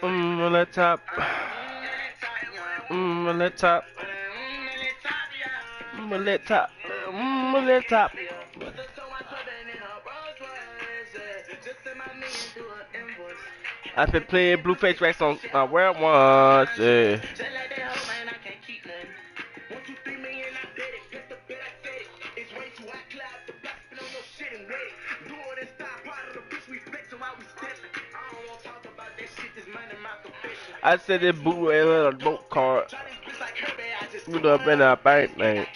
Let's top. Let's top. Let's top. Let's top. I've been playing Blueface Rex on where it was. Yeah. I said it boot a little boat car. Put up in a bank, man.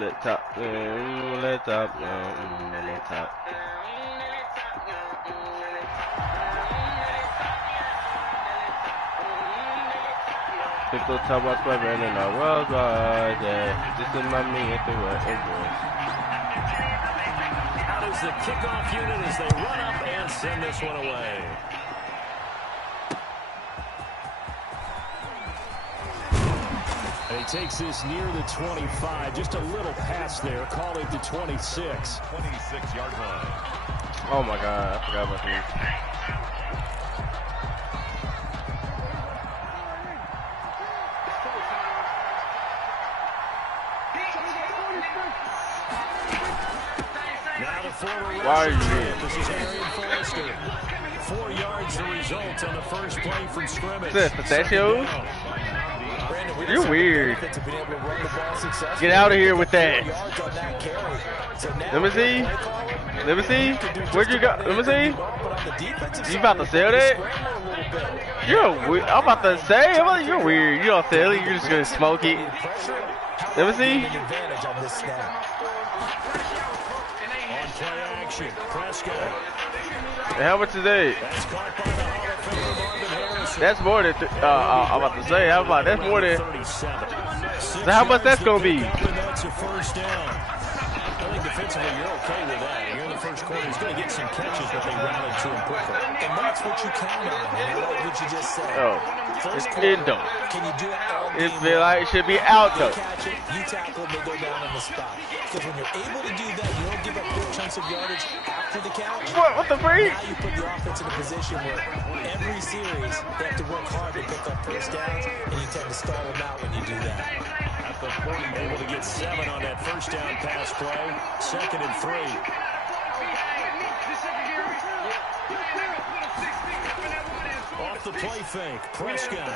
Let's top. Let's top. Let's top. People talk about my brand and I worldwide, yeah. This is my me at the right invoice. Out is the kickoff unit as they run up and send this one away. And he takes this near the 25, just a little pass there, call it the 26. 26-yard line. Oh my God, I forgot about this. Why are you here? This is Fullest. 4 yards the result on the first play from scrimmage. Is this pistachios? You're weird. Get out of here with that. Let me see. Let me see. Where'd you go? Let me see. You about to sell that? You're weird. I'm about to say, you're weird. You don't sell it. You're just gonna smoke it. Let me see. How much is that? That's more than, I'm about to say, how about, that's more than, so how much that's going to be? That's a first down. I think defensively you're okay with that. You're in the first quarter. He's going to get some catches, but they rallied to him quickly. And that's what you count on. I like what you just said. Oh, first it's quarter, in though. Can you do it all it feel like it should be out though. Catch it, you tackle, they go down on the spot. Because when you're able to do that, you don't give up big chunks of yardage after the count. What the freak? Now you put the offense in a position where every series they have to work hard to pick up first downs, and you tend to stall them out when you do that. At the 40, able to get 7 on that first down pass play. 2nd and 3. Off the play fake, Prescott.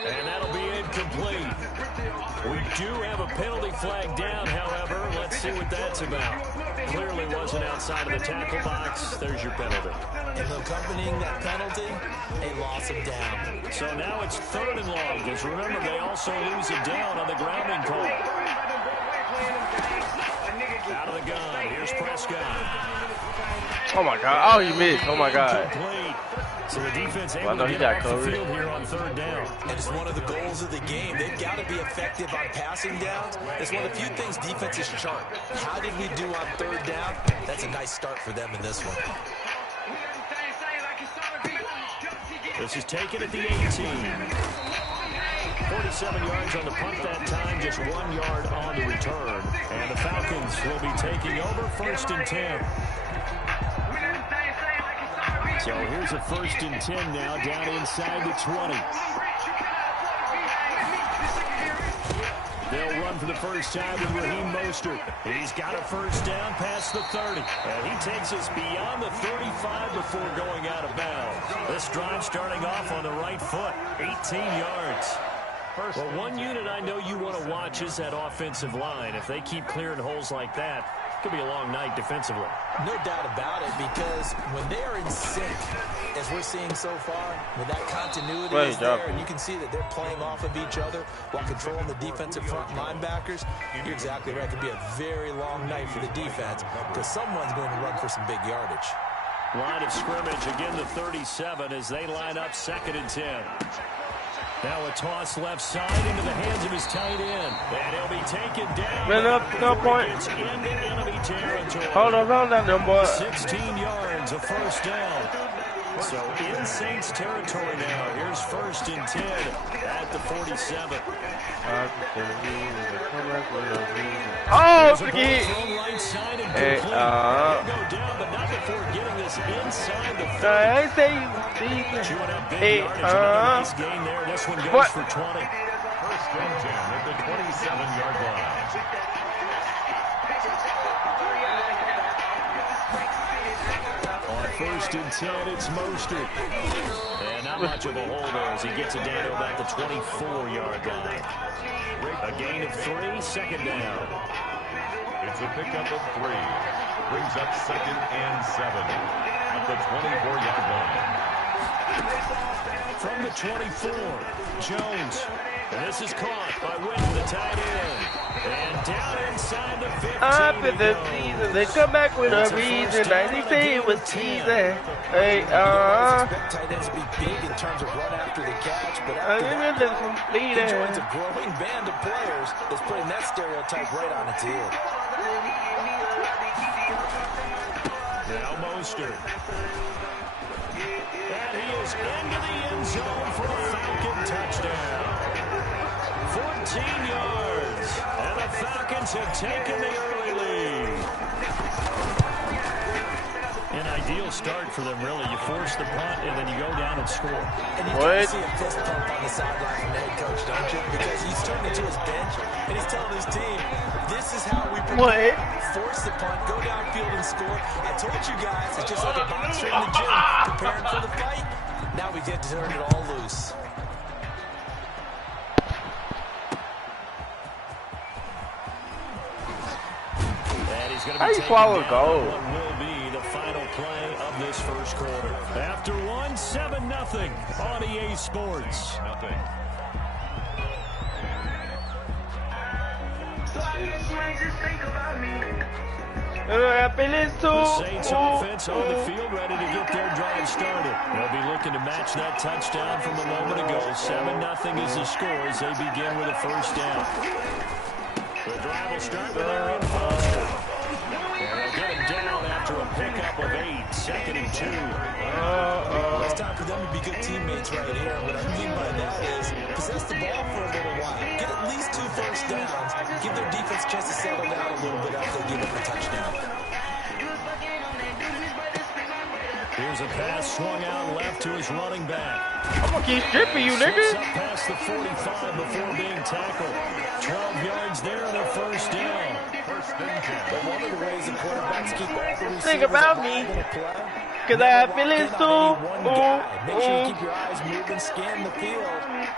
And that'll be incomplete. We do have a penalty flag down, however. Let's see what that's about. Clearly wasn't outside of the tackle box. There's your penalty. And accompanying that penalty, a loss of down. So now it's 3rd and long, because remember, they also lose a down on the grounding call. Out of the gun. Here's Prescott. Oh my God. Oh, he missed. Oh my God. So the defense able to get off the field here on 3rd down. And it's one of the goals of the game. They've got to be effective on passing downs. It's one of the few things defenses chart. How did we do on 3rd down? That's a nice start for them in this one. This is taken at the 18. 47 yards on the punt that time, just 1 yard on the return. And the Falcons will be taking over 1st and 10. So here's a 1st and 10 now, down inside the 20. They'll run for the first time with Raheem Mostert. He's got a first down past the 30. And he takes us beyond the 35 before going out of bounds. This drive starting off on the right foot, 18 yards. Well, one unit I know you want to watch is that offensive line. If they keep clearing holes like that, it could be a long night defensively. No doubt about it, because when they are in sync, as we're seeing so far, with that continuity is there, and you can see that they're playing off of each other while controlling the defensive front linebackers, you're exactly right. It could be a very long night for the defense, because someone's going to run for some big yardage. Line of scrimmage, again the 37 as they line up 2nd and 10. Now a toss left side into the hands of his tight end. And he'll be taken down. Man, no point. It's into enemy territory. Hold on, them boy. 16 yards, a first down. So in Saints territory now. Here's 1st and 10 at the 47. Oh, forget. Hey, I ain't say hey, what? For 20. First and 10 at the 27-yard line. On first and 10, it's Mostert. And not much of a hold there as he gets it down to about the 24-yard line. A gain of 3, second down. It's a pickup of 3. Brings up second and 7 at the 24-yard line. From the 24, Jones. And this is caught by Witten, the tight end. And down inside the 15. After the season, they come back with a reason. I didn't say it was season. Hey, expect tight ends to be big in terms of run after the catch, but after that, he joins a growing band of players that's putting that stereotype right on its head. Now Mostert. And he is into the end zone for a Falcon touchdown. 14 yards. And the Falcons have taken the early lead. An ideal start for them, really. You force the punt, and then you go down and score. And you can see a fist pump on the sideline from the head coach, don't you? Because he's turning to his bench, and he's telling his team, this is how we prepare. Force the punt, go downfield and score. I told you guys, it's just like a boxer in the gym, preparing for the fight. Now we get to turn it all loose. How you swallow gold? What will be the final play of this first quarter? After 1, 7-0 on EA Sports. The Saints offense on the field, ready to get their drive started. They'll be looking to match that touchdown from a moment ago. 7-0 is the score as they begin with a first down. The drive will start with Aaron Foster. And they'll get him down after a pickup of 8, second and 2. It's time for them to be good teammates right here. What I mean by that is possess the ball for a little while. Get at least 2 first downs. Give their defense a chance to settle down a little bit after they give up a touchdown. Here's a pass swung out left to his running back. I'm gonna keep stripping you, nigga. Up past the 45 before being tackled. 12 yards there and a first down. First and 10. But one of the ways the quarterbacks keep all the receivers Think about me, cause I have feelings too. Make sure you keep your eyes moving, scan the field,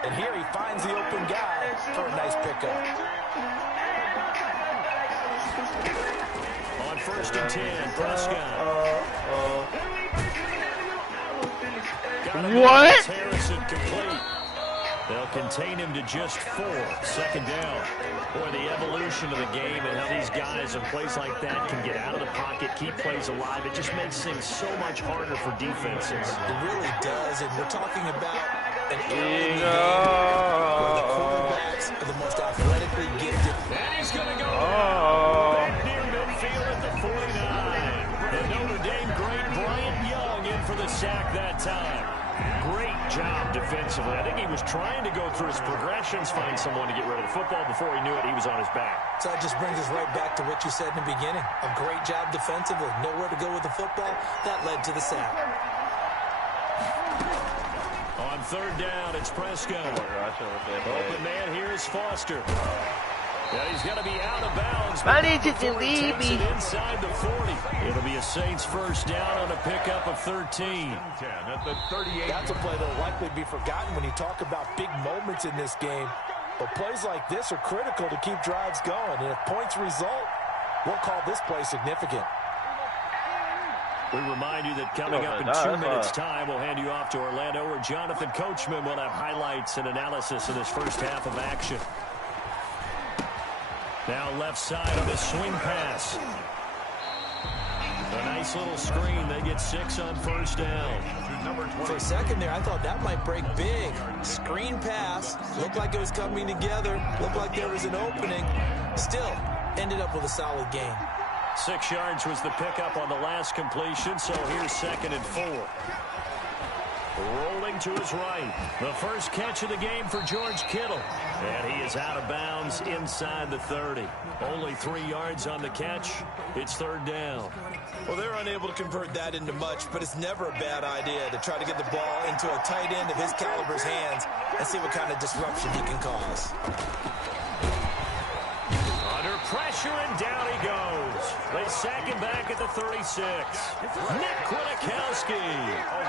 and here he finds the open guy for a nice pickup. On first and 10, Prescott. What? Harrison complete. They'll contain him to just 4. Second down. Boy, the evolution of the game and how these guys in plays like that can get out of the pocket, keep plays alive. It just makes things so much harder for defenses. It really does, and we're talking about an area in the game where the quarterbacks are the most athletically gifted. And he's going to go back near midfield at the 49. And Notre Dame great Bryant Young in for the sack that time. Great job defensively. I think he was trying to go through his progressions, find someone to get rid of the football. Before he knew it, he was on his back. So that just brings us right back to what you said in the beginning. A great job defensively. Nowhere to go with the football. That led to the sack. On third down, it's Prescott. Open man, here's Foster. Yeah, he's going to be out of bounds. I need you to leave me. Inside the 40. It'll be a Saints first down on a pickup of 13. 10 at the 38. That's a play that'll likely be forgotten when you talk about big moments in this game. But plays like this are critical to keep drives going. And if points result, we'll call this play significant. We remind you that coming up in 2 minutes' time, we'll hand you off to Orlando, where Jonathan Coachman will have highlights and analysis of this first half of action. Now left side of the swing pass. A nice little screen. They get 6 on first down. For a second there, I thought that might break big. Screen pass. Looked like it was coming together. Looked like there was an opening. Still, ended up with a solid gain. 6 yards was the pickup on the last completion, so here's second and 4. Rolling to his right. The first catch of the game for George Kittle. And he is out of bounds inside the 30. Only 3 yards on the catch. It's third down. Well, they're unable to convert that into much, but it's never a bad idea to try to get the ball into a tight end of his caliber's hands and see what kind of disruption he can cause. Under pressure, and down he goes. They sack him back at the 36. Nick Kwiatkowski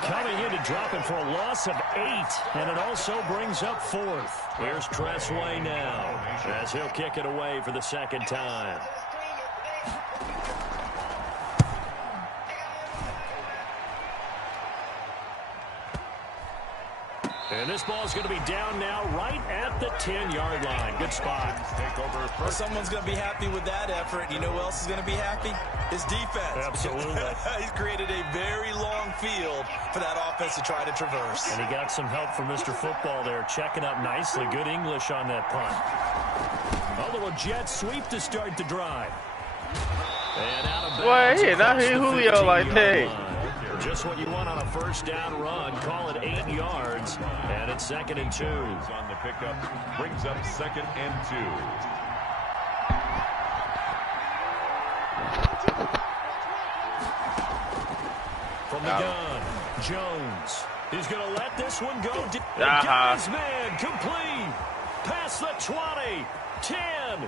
coming in to drop him for a loss of 8, and it also brings up 4th. Here's Tressway now as he'll kick it away for the second time. And this ball's going to be down now right at the 10-yard line. Good spot. Well, someone's going to be happy with that effort. You know who else is going to be happy? His defense. Absolutely. He's created a very long field for that offense to try to traverse. And he got some help from Mr. Football there, checking up nicely. Good English on that punt. A little jet sweep to start the drive. And out of bounds. Boy, he not hit Julio like that. Just what you want on a first down run. Call it 8 yards. And it's 2nd and 2. On the pickup, brings up 2nd and 2. From the gun, Jones. He's going to let this one go. Got his man complete. Past the 20. 10.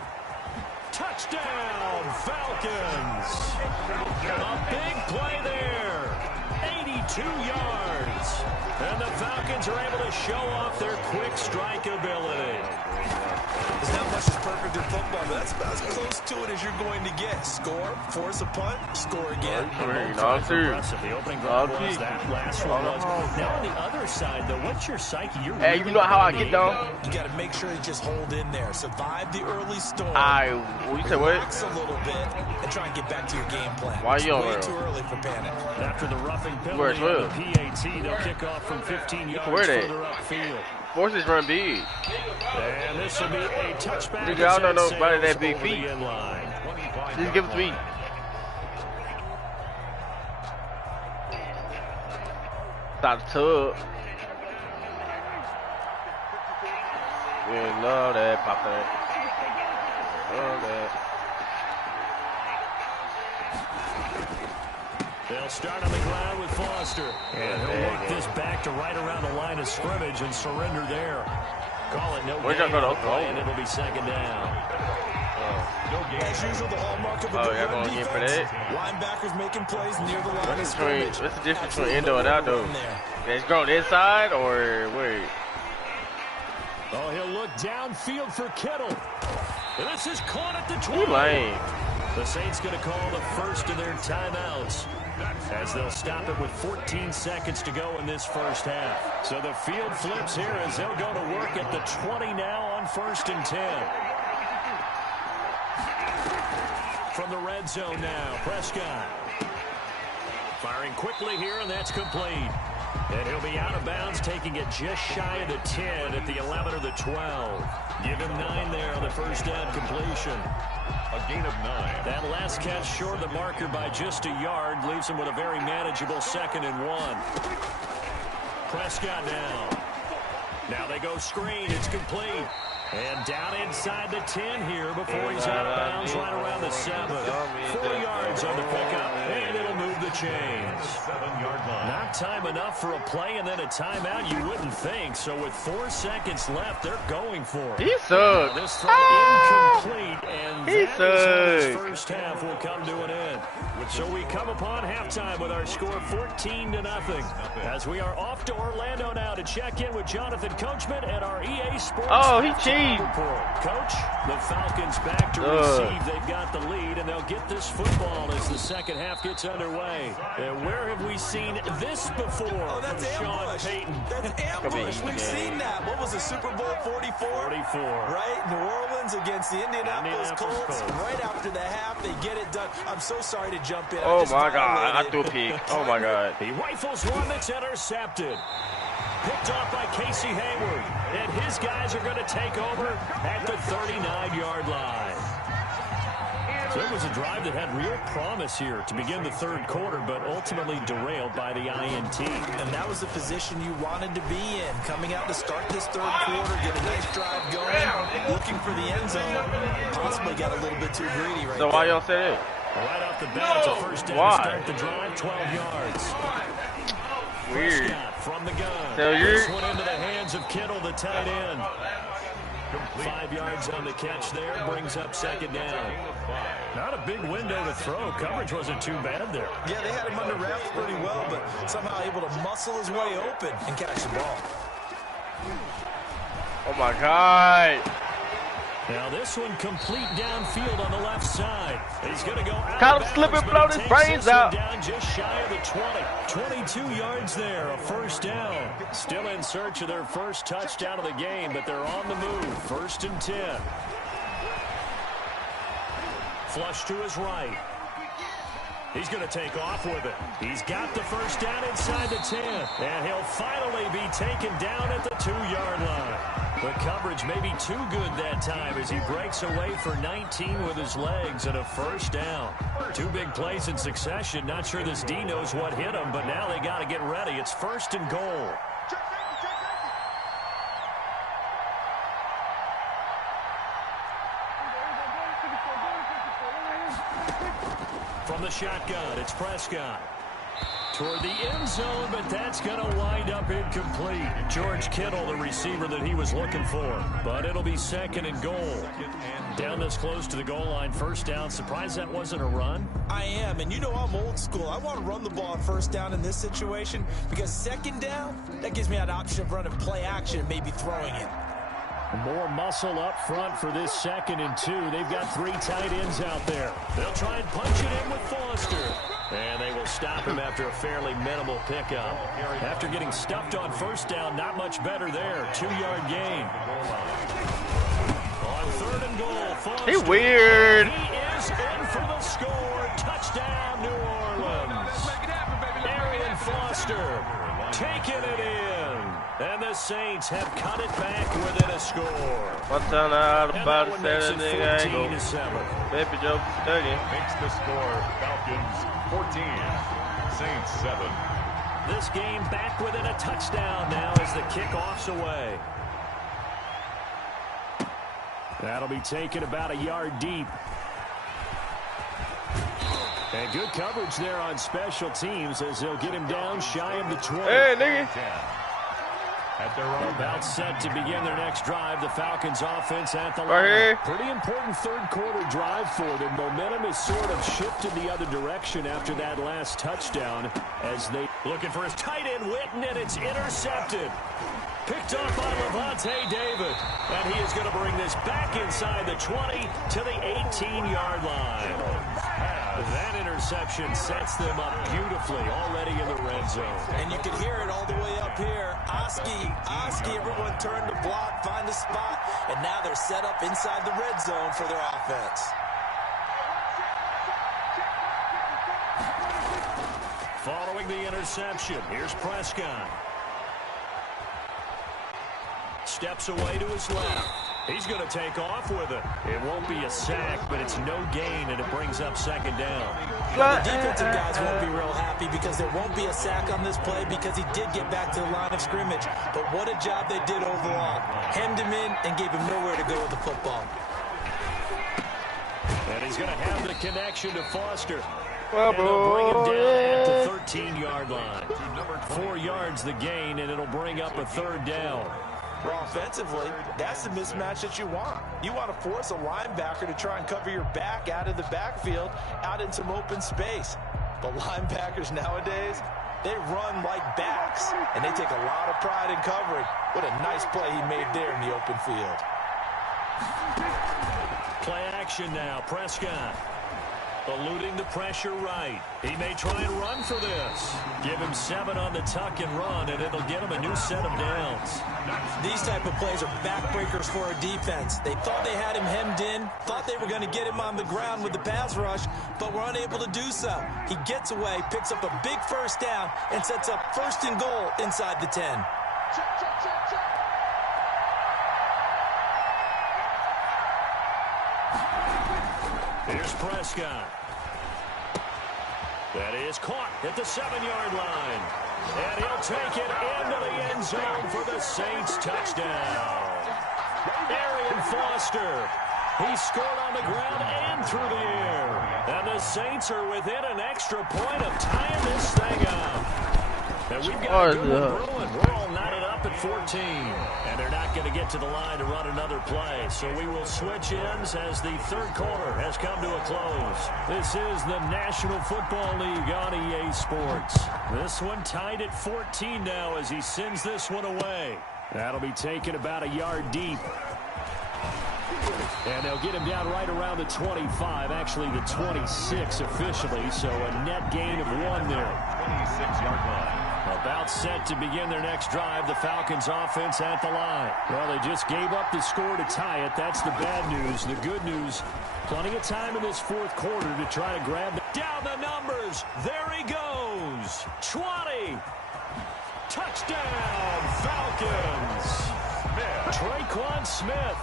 Touchdown, Falcons. A big play there. 82 yards. And the Falcons are able to show off their quick strike ability. There's not much is perfect in football, but that's about as close to it as you're going to get. Score, force a punt, score again. The opening drive was that last one was. Now on the other side, though, what's your psyche? Hey, you know how I get down? You got to make sure you just hold in there. Survive the early storm. You said what? Relax a little bit and try and get back to your game plan. Why you way too early for panic. After the roughing penalty on the PAT, they'll kick off from 15 yards further upfield. Forces run big. And this will be a touchback. Y'all don't know about that big feet. Just give it to me. Stop the tub. We love that, pop that. Love that. They'll start on the ground with Foster. And he'll work this back to right around the line of scrimmage and surrender there. Call it no gain, and it'll be 2nd down. As usual, the hallmark of a good run defense. Linebackers making plays near the line of scrimmage. What's the difference between indoor and outdoor? It's going inside or wait? Oh, he'll look downfield for Kittle. And this is caught at the 20. He lame. The Saints going to call the first of their timeouts as they'll stop it with 14 seconds to go in this first half. So the field flips here as they'll go to work at the 20 now on 1st and 10. From the red zone now, Prescott. Firing quickly here, and that's complete. And he'll be out of bounds, taking it just shy of the 10 at the 11 or the 12. Give him 9 there on the first down completion. A gain of 9. That last catch short of the marker by just a yard leaves him with a very manageable 2nd and 1. Prescott now. Now they go screen. It's complete. And down inside the 10 here before he's out of bounds right around the 7. 4 yards on the pickup, and it'll move the chains. 7-yard line. Not time enough for a play and then a timeout, you wouldn't think. So with 4 seconds left, they're going for it. He sucks. This throw incomplete, and He that is how this sucks. first half will come to an end. So we come upon halftime with our score 14-0. As we are off to Orlando now to check in with Jonathan Coachman at our EA Sports. Oh, he halftime cheated. report. Coach, the Falcons back to receive. They've got the lead, and they'll get this football as the second half gets underway. And where have we seen this before? Oh, that's from Sean ambush. Payton? That's ambush. We've seen that. What was it, Super Bowl 44? 44. Right? New Orleans against the Indianapolis Colts. Right after the half, they get it done. I'm so sorry to jump in. Oh, my God. I threw a pick. Oh, my God. He rifles one that's intercepted. Picked off by Casey Hayward. And his guys are going to take over at the 39-yard line. So it was a drive that had real promise here to begin the third quarter, but ultimately derailed by the INT. And that was the position you wanted to be in. Coming out to start this third quarter, get a nice drive going, looking for the end zone. Possibly got a little bit too greedy right So why y'all say that? Right off the bat, it's a first down to start the drive, 12 yards. Weird. From the gun. So this one into the hands of Kittle, the tight end. 5 yards on the catch there, brings up second down. Not a big window to throw. Coverage wasn't too bad there. Yeah, they had him under wraps pretty well, but somehow able to muscle his way open and catch the ball. Oh my God. Now this one complete downfield on the left side. He's going to go out. Caught him slipping, blowed his brains out. Down just shy of the 20. 22 yards there, a first down. Still in search of their first touchdown of the game, but they're on the move. 1st and 10. Flush to his right. He's going to take off with it. He's got the first down inside the 10. And he'll finally be taken down at the 2-yard line. The coverage may be too good that time as he breaks away for 19 with his legs and a first down. 2 big plays in succession. Not sure this D knows what hit him, but now they got to get ready. It's 1st and goal. From the shotgun, it's Prescott. Toward the end zone, but that's going to wind up incomplete. George Kittle, the receiver that he was looking for. But it'll be 2nd and goal. Down this close to the goal line, first down. Surprised that wasn't a run? I am, and you know I'm old school. I want to run the ball on first down in this situation because second down, that gives me an option of running play action and maybe throwing it. More muscle up front for this 2nd and 2. They've got 3 tight ends out there. They'll try and punch it in with Foster. And they will stop him after a fairly minimal pickup. After getting stuffed on first down, not much better there. 2-yard gain. On 3rd and goal, Foster. He weird. He is in for the score. Touchdown, New Orleans. Arian Foster taking it in. And the Saints have cut it back within a score. What's on out about a 14-7. Baby Joe 30. Makes the score Falcons 14, Saints 7. This game back within a touchdown now as the kickoff's away. That'll be taken about a yard deep. And good coverage there on special teams as they'll get him down shy of the 20. Hey, nigga. At their own about set to begin their next drive. The Falcons offense at the line. Right here. Pretty important third quarter drive for them. Momentum has sort of shifted the other direction after that last touchdown as they looking for his tight end Witten, and it's intercepted. Picked off by Levante David. And he is going to bring this back inside the 20 to the 18-yard line. That interception sets them up beautifully already in the red zone. And you can hear it all the way up here. Oski, everyone turned to block, find a spot, and now they're set up inside the red zone for their offense. Following the interception, here's Prescott. Steps away to his left. He's going to take off with it. It won't be a sack, but it's no gain, and it brings up second down. Well, the defensive guys won't be real happy because there won't be a sack on this play because he did get back to the line of scrimmage. But what a job they did overall. Hemmed him in and gave him nowhere to go with the football. And he's going to have the connection to Foster. Well, and they'll bring him down at the 13-yard line. 4 yards the gain, and it'll bring up a third down. Well, offensively, that's the mismatch that you want. You want to force a linebacker to try and cover your back out of the backfield, out in some open space. But linebackers nowadays, they run like backs, and they take a lot of pride in covering. What a nice play he made there in the open field. Play action now, Prescott. Eluding the pressure right. He may try and run for this. Give him 7 on the tuck and run, and it'll get him a new set of downs. These type of plays are backbreakers for a defense. They thought they had him hemmed in, thought they were going to get him on the ground with the pass rush, but were unable to do so. He gets away, picks up a big first down, and sets up 1st and goal inside the 10. Here's Prescott. That is caught at the 7-yard line. And he'll take it into the end zone for the Saints touchdown. Arian Foster. He scored on the ground and through the air. And the Saints are within an extra point of tying this thing up. And we've got a good one brewing. We're all knotted up at 14. And they're not going to get to the line to run another play. So we will switch ends as the third quarter has come to a close. This is the National Football League on EA Sports. This one tied at 14 now as he sends this one away. That'll be taken about a yard deep. And they'll get him down right around the 25, actually the 26 officially, so a net gain of 1 there. 26-yard line. About set to begin their next drive, the Falcons offense at the line. Well, they just gave up the score to tie it. That's the bad news. The good news, plenty of time in this fourth quarter to try to grab down the numbers. There he goes. 20. Touchdown, Falcons. Traquan Smith,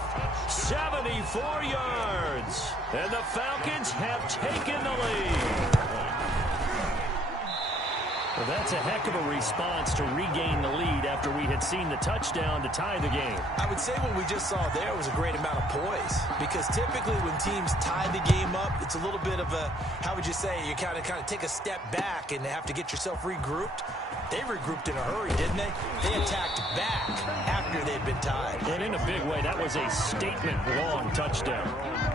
74 yards. And the Falcons have taken the lead. Well, that's a heck of a response to regain the lead after we had seen the touchdown to tie the game. I would say what we just saw there was a great amount of poise, because typically when teams tie the game up, it's a little bit of a, how would you say, you kind of take a step back and have to get yourself regrouped. They regrouped in a hurry, didn't they? They attacked back after they'd been tied. And in a big way, that was a statement-long touchdown.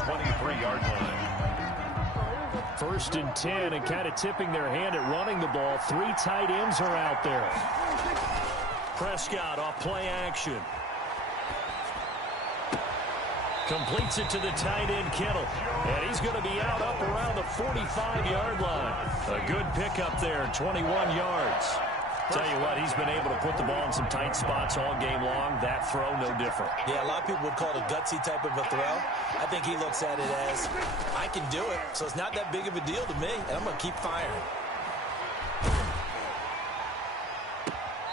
23-yard line. 1st and 10, and kind of tipping their hand at running the ball. 3 tight ends are out there. Prescott off play action. Completes it to the tight end, Kittle. And he's going to be out up around the 45-yard line. A good pickup there, 21 yards. Tell you what, he's been able to put the ball in some tight spots all game long. That throw, no different. Yeah, a lot of people would call it a gutsy type of a throw. I think he looks at it as, I can do it, so it's not that big of a deal to me, and I'm going to keep firing.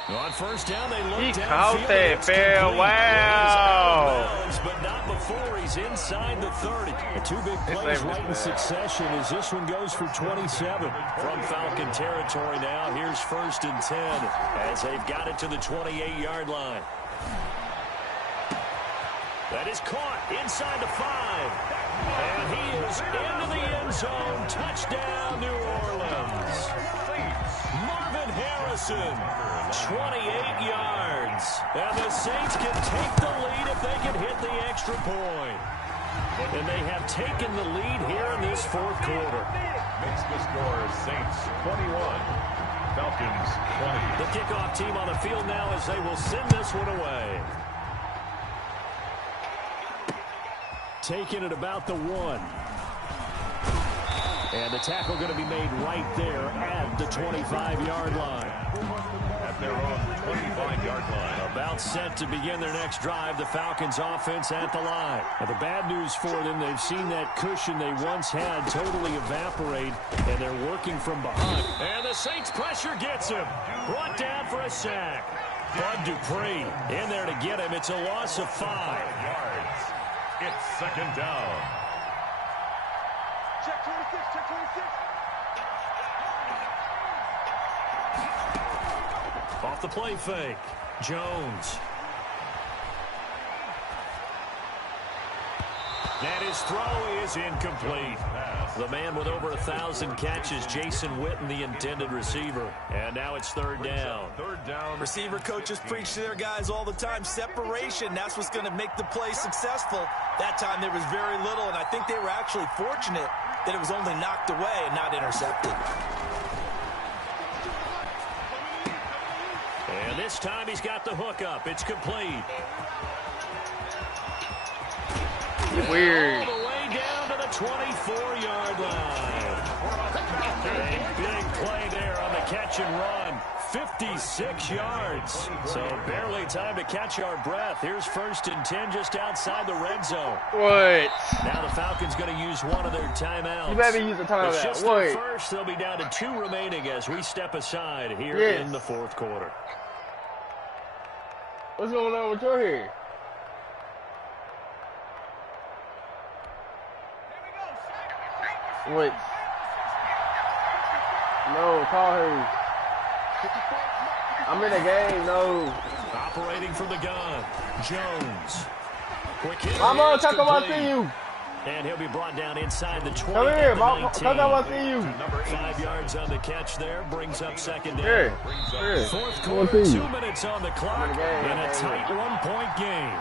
On 1st down, they look he downfield. caught that fair. Wow. But not before he's inside the 30. The 2 big plays right in succession as this one goes for 27. From Falcon territory now, here's 1st and 10 as they've got it to the 28-yard line. That is caught inside the 5. And he is into the end zone. Touchdown, New Orleans. Marvin Harrison, 28 yards. And the Saints can take the lead if they can hit the extra point. And they have taken the lead here in this fourth quarter. Makes the score Saints 21, Falcons 20. The kickoff team on the field now as they will send this one away. Taking it about the 1. And the tackle going to be made right there at the 25-yard line. At their own 25-yard line. About set to begin their next drive, the Falcons offense at the line. Now, the bad news for them, they've seen that cushion they once had totally evaporate, and they're working from behind. And the Saints pressure gets him. Brought down for a sack. Bud Dupree in there to get him. It's a loss of 5 yards. It's 2nd down. Check 26, check 26. Off the play fake. Jones. And his throw is incomplete. The man with over 1,000 catches, Jason Witten, the intended receiver. And now it's 3rd down. 3rd down. Receiver coaches preach to their guys all the time. Separation, that's what's going to make the play successful. That time there was very little, and I think they were actually fortunate that it was only knocked away and not intercepted. And this time he's got the hook up. It's complete. Weird. All the way down to the 24-yard line. A big play there on the catch and run. 56 yards. So barely time to catch our breath. Here's 1st and 10 just outside the red zone. What? Now the Falcons going to use one of their timeouts. You better use a timeout. It's just their first. They'll be down to 2 remaining as we step aside here in the fourth quarter. What's going on with your hair? Wait. No, call her. I'm in the game, no. Operating from the gun, Jones. Quick hit. Mama, Taco, I see you. And he'll be brought down inside the 20. Come here, Mama. Taco, I see you. 5 yards on the catch there, brings up second down. Here. Fourth quarter, 2 minutes on the clock, and a tight 1-point game.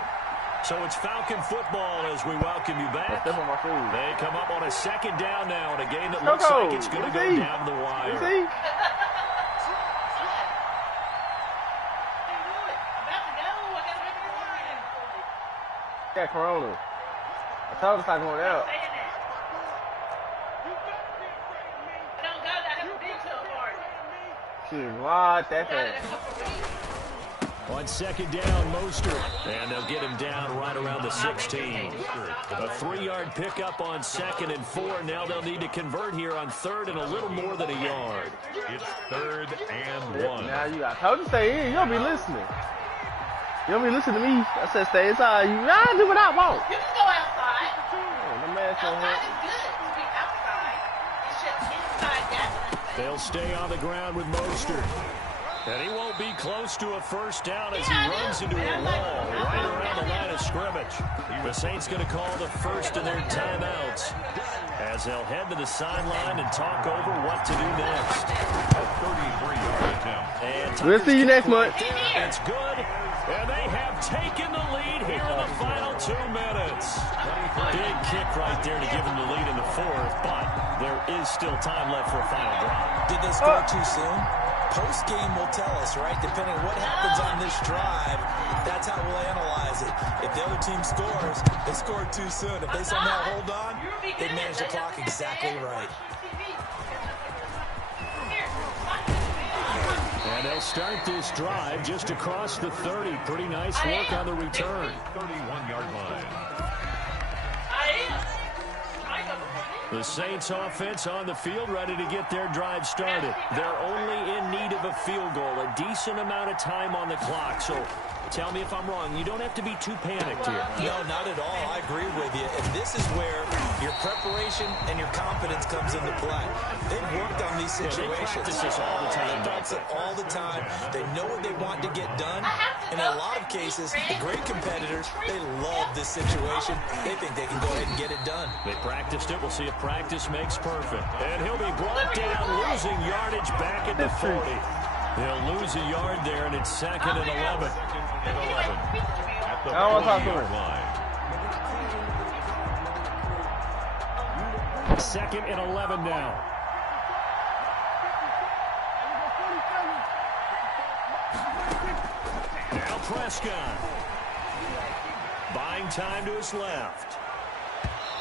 So it's Falcon football as we welcome you back. They come up on a second down now in a game that looks like it's going to go down the wire. Yeah, Corona. I told us I going out. Shit, what? That's it. On second down, Mostert, and they'll get him down right around the 16. A 3-yard pickup on 2nd and 4. Now they'll need to convert here on 3rd and a little more than a yard. It's 3rd and 1. Now you got told you stay in. You don't be listening. You don't be listening to me. I said stay inside. I do what I want. You can go outside. Oh, the man so Outside is good. You be outside. It's just inside that. They'll stay on the ground with Mostert. And he won't be close to a first down as he runs into a wall right around the line of scrimmage. The Saints going to call the first of their timeouts as they'll head to the sideline and talk over what to do next. A 33-yard attempt. And we'll see you next month. It's good. And they have taken the lead here in the final 2 minutes. Big kick right there to give them the lead in the 4th, but there is still time left for a final drive. Did they score too soon? Post-game will tell us, right? Depending on what happens on this drive, that's how we'll analyze it. If the other team scores, they scored too soon. If they somehow hold on, they manage the clock exactly right. And they'll start this drive just across the 30. Pretty nice work on the return. 31-yard line. The Saints offense on the field ready to get their drive started. They're only in need of a field goal, a decent amount of time on the clock. So tell me if I'm wrong. You don't have to be too panicked here. No, not at all. I agree with you. And this is where your preparation and your confidence comes into play. They've worked on these situations. They practice this all the time. They practice it all the time. They know what they want to get done. And in a lot of cases, the great competitors, they love this situation. They think they can go ahead and get it done. They practiced it. We'll see if practice makes perfect. And he'll be brought down, losing yardage back at the 40. They'll lose a yard there, and it's 2nd and 11. At the I don't want to talk to 40-yard him. line. 2nd and 11 now. Now Prescott. Buying time to his left.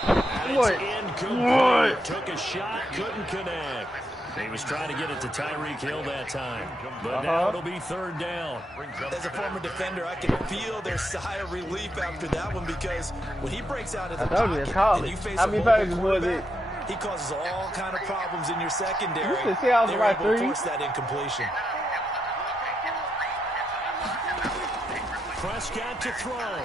What? Incomplete. Took a shot, couldn't connect. He was trying to get it to Tyreek Hill that time. But now it'll be 3rd down. As a former defender, I can feel their sigh of relief after that one because when he breaks out of the pocket and you face a mobile quarterback, he causes all kind of problems in your secondary. They were able to force that incompletion. Prescott to throw.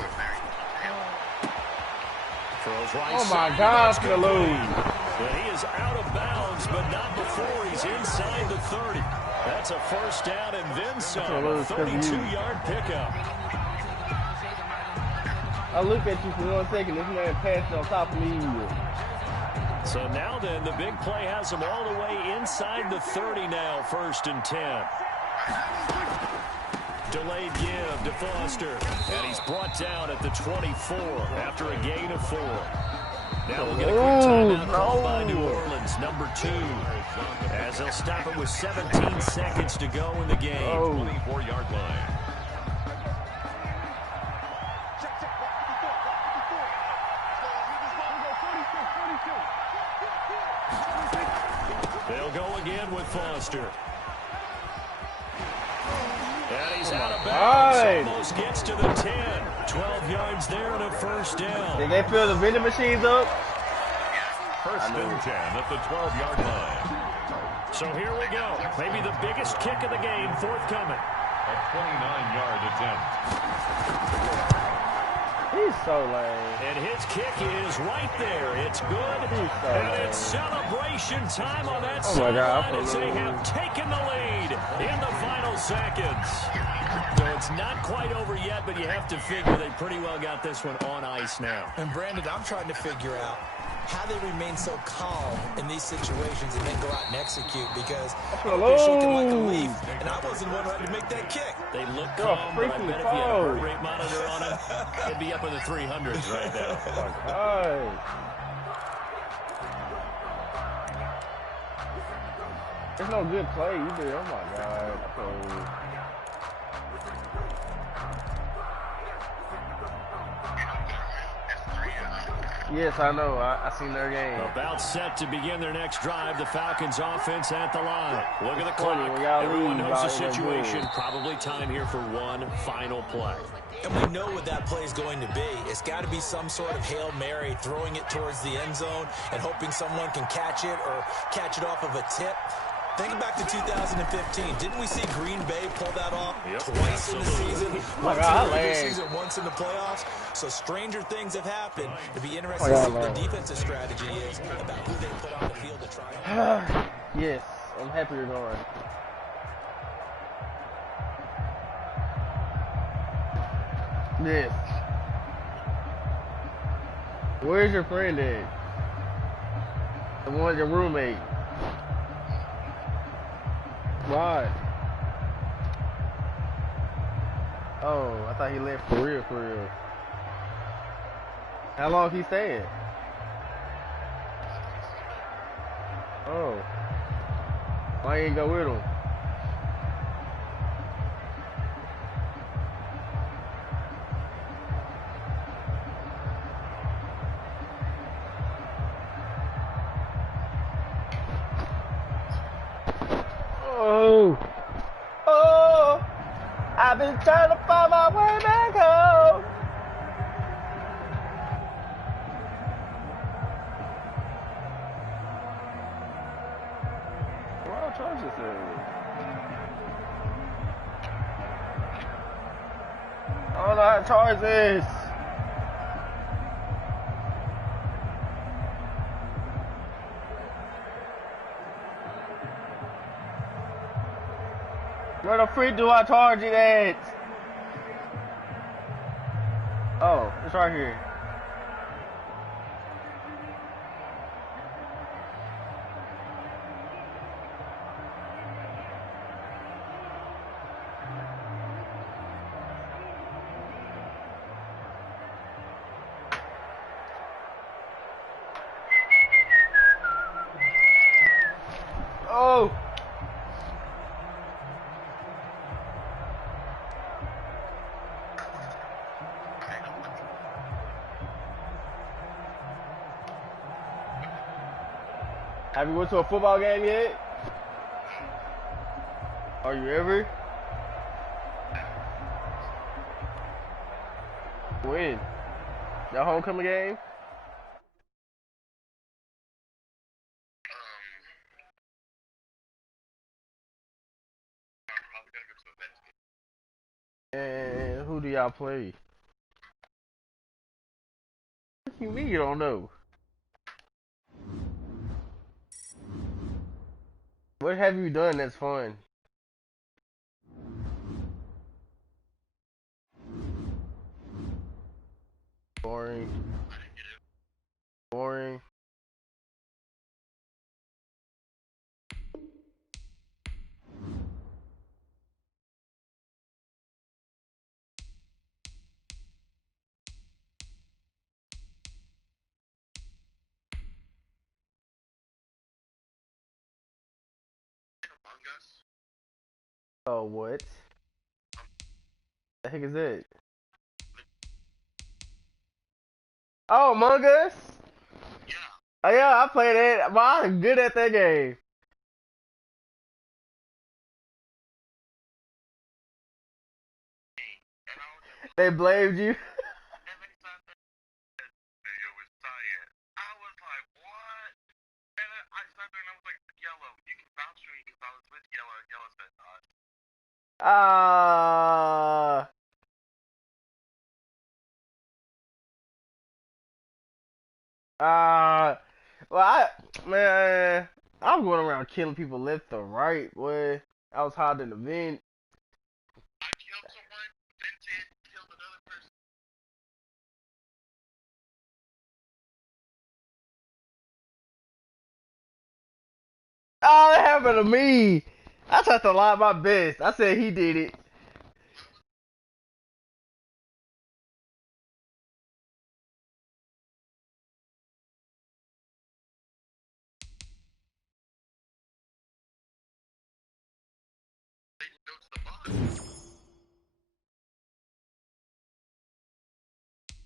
Throws right. Oh my gosh, the lose. But he is out of bounds, but not before he's inside the 30. That's a first down and then some. A 32-yard pickup. I look at you for 1 second. This man passed on top of me. So now then, the big play has him all the way inside the 30 now, 1st and 10. Delayed give to Foster, and he's brought down at the 24 after a gain of 4. Now we'll get a quick timeout called by New Orleans, number 2, as they'll stop it with 17 seconds to go in the game. 24-yard line. They'll go again with Foster. And he's out of bounds. Almost gets to the 10. 12 yards there and a first down. Did they fill the vending machines up? 1st and 10 at the 12-yard line. So here we go. Maybe the biggest kick of the game forthcoming. A 29-yard attempt. He's so lame. And his kick is right there. It's good. And it's celebration time on that sideline as they have taken the lead in the final seconds. So it's not quite over yet, but you have to figure they pretty well got this one on ice now. And Brandon, I'm trying to figure out how they remain so calm in these situations and then go out and execute, because they're shaking like a leaf, and I wasn't one ready to make that kick. They look calm, but I bet if you had a heart rate monitor on them, they'd be up in the 300s right now. Oh, there's no good play either. Oh my God. Yes, I know. I seen their game. About set to begin their next drive. The Falcons offense at the line. Look at the clock. Everyone knows the situation. Probably time here for one final play. And we know what that play is going to be. It's got to be some sort of Hail Mary, throwing it towards the end zone and hoping someone can catch it or catch it off of a tip. Think back to 2015. Didn't we see Green Bay pull that off twice in the season? Once in the regular season, once in the playoffs. So stranger things have happened. It'd be interesting to see what the defensive strategy is about who they put on the field to try. Yes, I'm happy you're going. Yes. Where's your friend at? The one, your roommate. Why? Oh, I thought he left for real, for real. How long he staying? Oh. Why you ain't go with him? Oh, I've been trying to find my way back home. Where are charges at? I don't know how to charge this. Where the freak do I charge it at? Oh, it's right here. Oh! Have you went to a football game yet? Are you ever? When? That homecoming game? And who do y'all play? What you mean you don't know? What have you done that's fun? Boring. Boring. Oh, what? The heck is it? Oh, Among Us? Yeah. Oh, yeah, I played it. Well, I'm good at that game. They blamed you. Ah. Well, man, I was going around killing people left or right, boy. I was hiding in the vent. Oh, that happened to me. I tried to lie my best. I said he did it.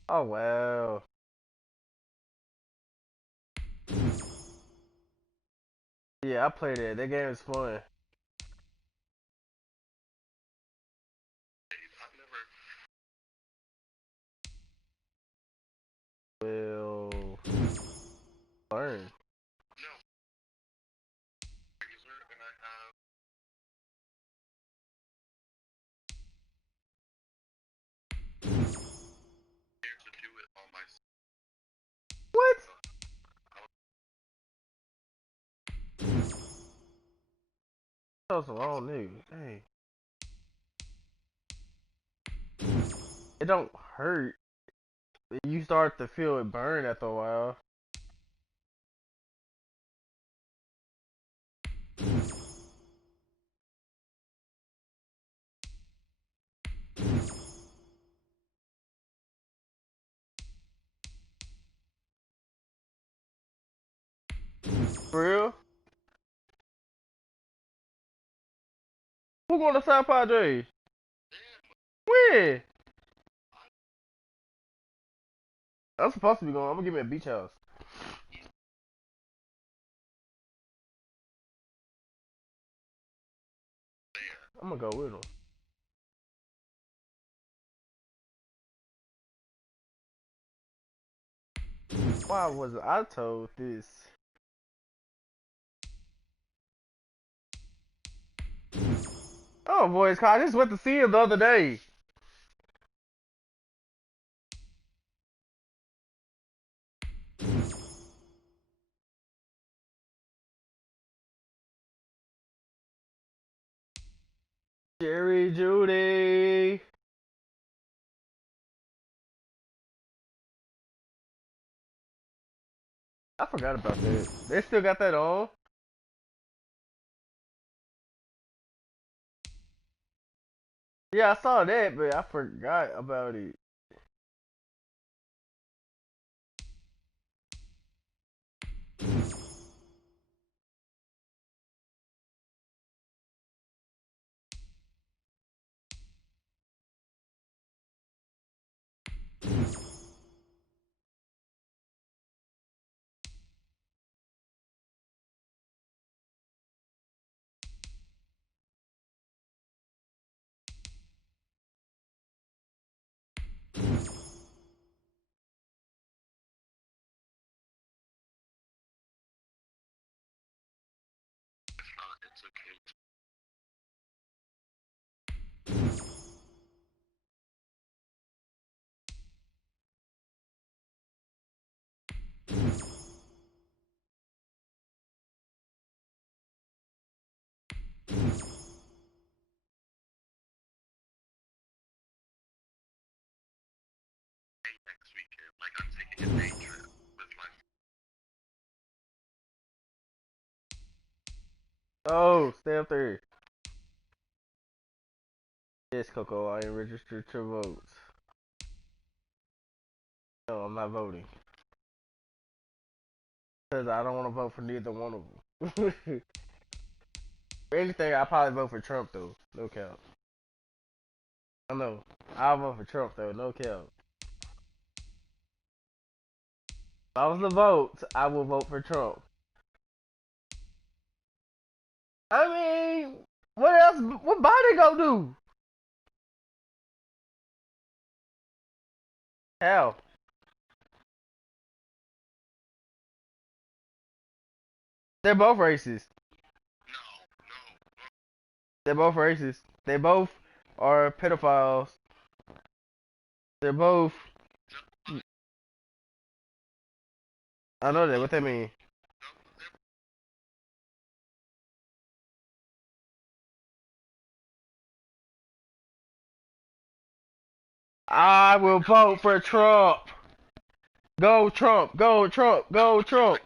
Oh, wow. Yeah, I played it. That game is fun. Well, learn. What? That was the wrong nigga. Hey, it don't hurt. You start to feel it burn after a while. For real? Who going to South Padre? When? I'm supposed to be going. I'm gonna give me a beach house. I'm gonna go with him. Why was I told this? Oh, boys, I just went to see him the other day. Jerry Judy. I forgot about that. They still got that on. Yeah, I saw that, but I forgot about it. Oh, stay up there. Yes, Coco, I am registered to vote. No, I'm not voting. Because I don't want to vote for neither one of them. For anything, I'll probably vote for Trump, though. No count. I know. I'll vote for Trump, though. No count. If I was to vote, I will vote for Trump. I mean, what else? What Biden gonna do? Hell, they're both racist. They're both racist. They both are pedophiles. They're both. I know that. What that mean? I will vote for Trump. Go Trump. Go Trump. Go Trump.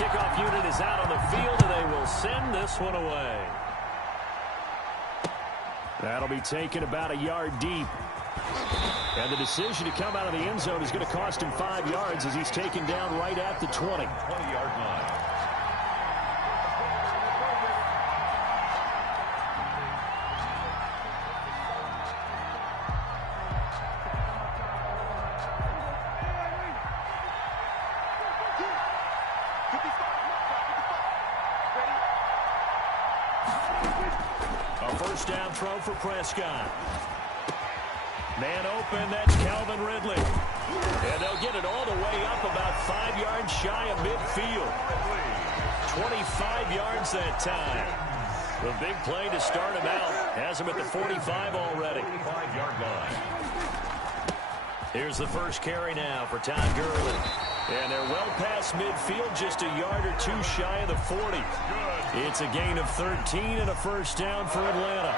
Kickoff unit is out on the field, and they will send this one away. That'll be taken about a yard deep. And the decision to come out of the end zone is going to cost him 5 yards as he's taken down right at the 20. 20-yard line. A first down throw for Prescott. Man open, that's Calvin Ridley. And they'll get it all the way up about 5 yards shy of midfield. 25 yards that time. The big play to start him out. Has him at the 45 already. 5-yard line. Here's the first carry now for Todd Gurley. And they're well past midfield, just a yard or two shy of the 40. It's a gain of 13 and a first down for Atlanta.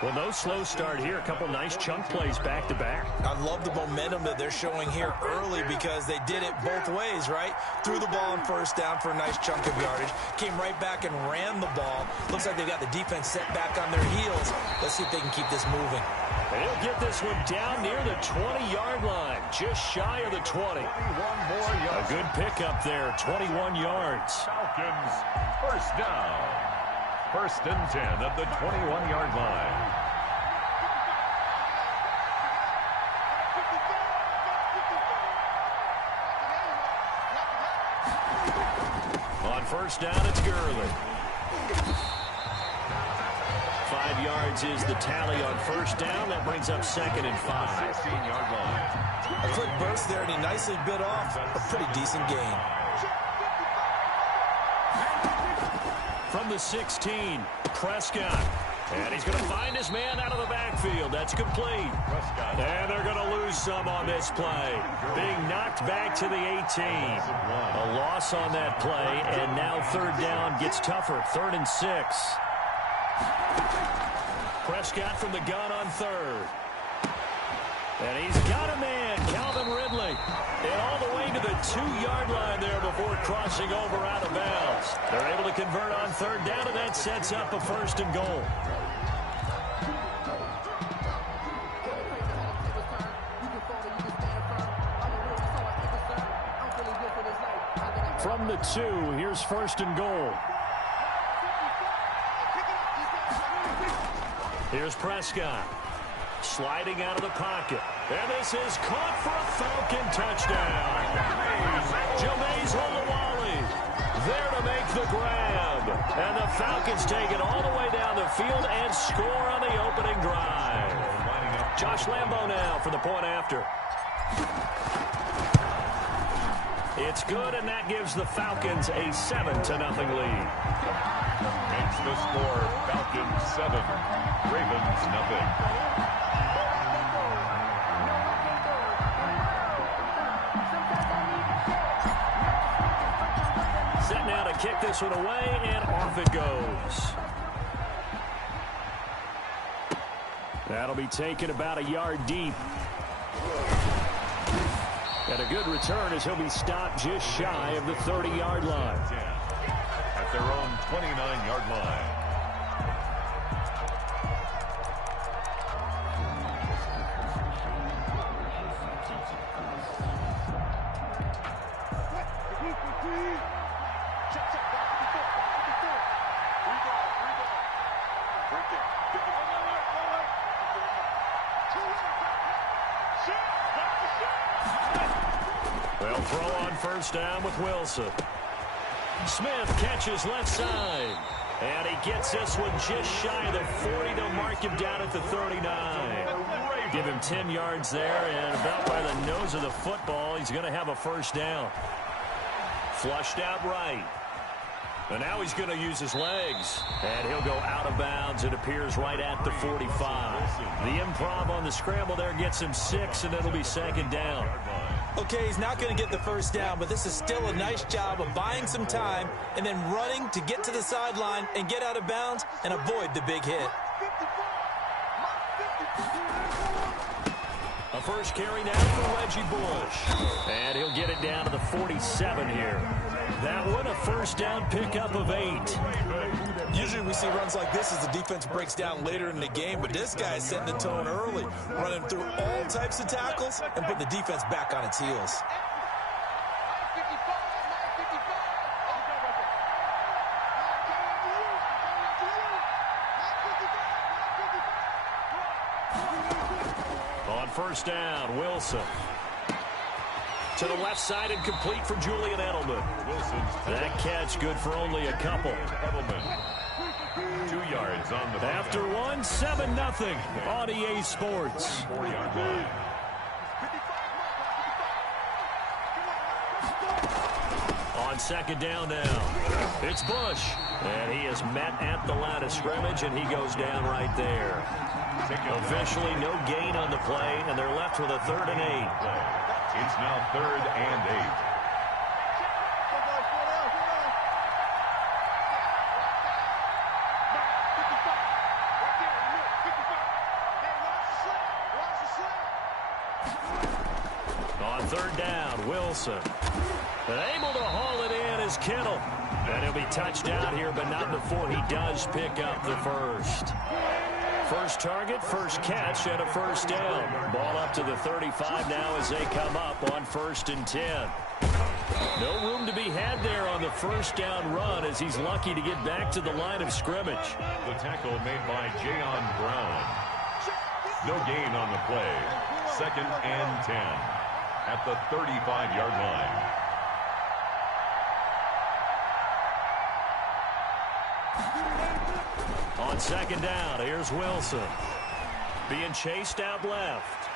Well, no slow start here. A couple nice chunk plays back-to-back. I love the momentum that they're showing here early because they did it both ways, right? Threw the ball on first down for a nice chunk of yardage. Came right back and ran the ball. Looks like they've got the defense set back on their heels. Let's see if they can keep this moving. They'll get this one down near the 20-yard line, just shy of the 20. 21 more yards. A good pickup there, 21 yards. Falcons, first down. First and 10 at the 21-yard line. On first down, it's Gurley. 5 yards is the tally on first down. That brings up second and 5. 16-yard line. A quick burst there, and he nicely bit off a pretty decent gain. From the 16, Prescott. And he's going to find his man out of the backfield. That's complete. Prescott. And they're going to lose some on this play. Being knocked back to the 18. A loss on that play, and now third down gets tougher. 3rd and 6. Prescott from the gun on third. And he's got a man, Calvin Ridley. And all the way to the 2-yard line there before crossing over out of bounds. They're able to convert on third down, and that sets up a first and goal. From the 2, here's first and goal. Here's Prescott. Sliding out of the pocket. And this is caught for a Falcon touchdown. Jameis Olawale there to make the grab. And the Falcons take it all the way down the field and score on the opening drive. Josh Lambo now for the point after. It's good, and that gives the Falcons a 7-0 lead. Makes the score Falcons 7, Ravens nothing. Set now to kick this one away, and off it goes. That'll be taken about a yard deep. And a good return as he'll be stopped just shy of the 30-yard line. At their own 29-yard line. They'll throw on first down with Wilson. Smith catches left side. And he gets this one just shy of the 40. They'll mark him down at the 39. Give him 10 yards there, and about by the nose of the football, he's going to have a first down. Flushed out right. And now he's going to use his legs. And he'll go out of bounds. It appears right at the 45. The improv on the scramble there gets him 6, and it'll be second down. Okay, he's not going to get the first down, but this is still a nice job of buying some time and then running to get to the sideline and get out of bounds and avoid the big hit. A first carry now for Reggie Bush. And he'll get it down to the 47 here. That one a first down pickup of 8. Usually we see runs like this as the defense breaks down later in the game, but this guy is setting the tone early, running through all types of tackles and putting the defense back on its heels. On first down, Wilson. To the left side and complete for Julian Edelman. That catch good for only a couple. 2 yards on the After one, 7-0 on EA Sports. 4-yard line. On second down now, it's Bush. And he is met at the line of scrimmage, and he goes down right there. Officially no gain on the play, and they're left with a 3rd and 8. It's now 3rd and 8. On 3rd down, Wilson. And able to haul it in is Kittle. And he'll be touched out here, but not before he does pick up the first. First target, first catch, and a first down. Ball up to the 35 now as they come up on 1st and 10. No room to be had there on the first down run as he's lucky to get back to the line of scrimmage. The tackle made by Jayon Brown. No gain on the play. 2nd and 10 at the 35-yard line. On second down, here's Wilson. Being chased out left.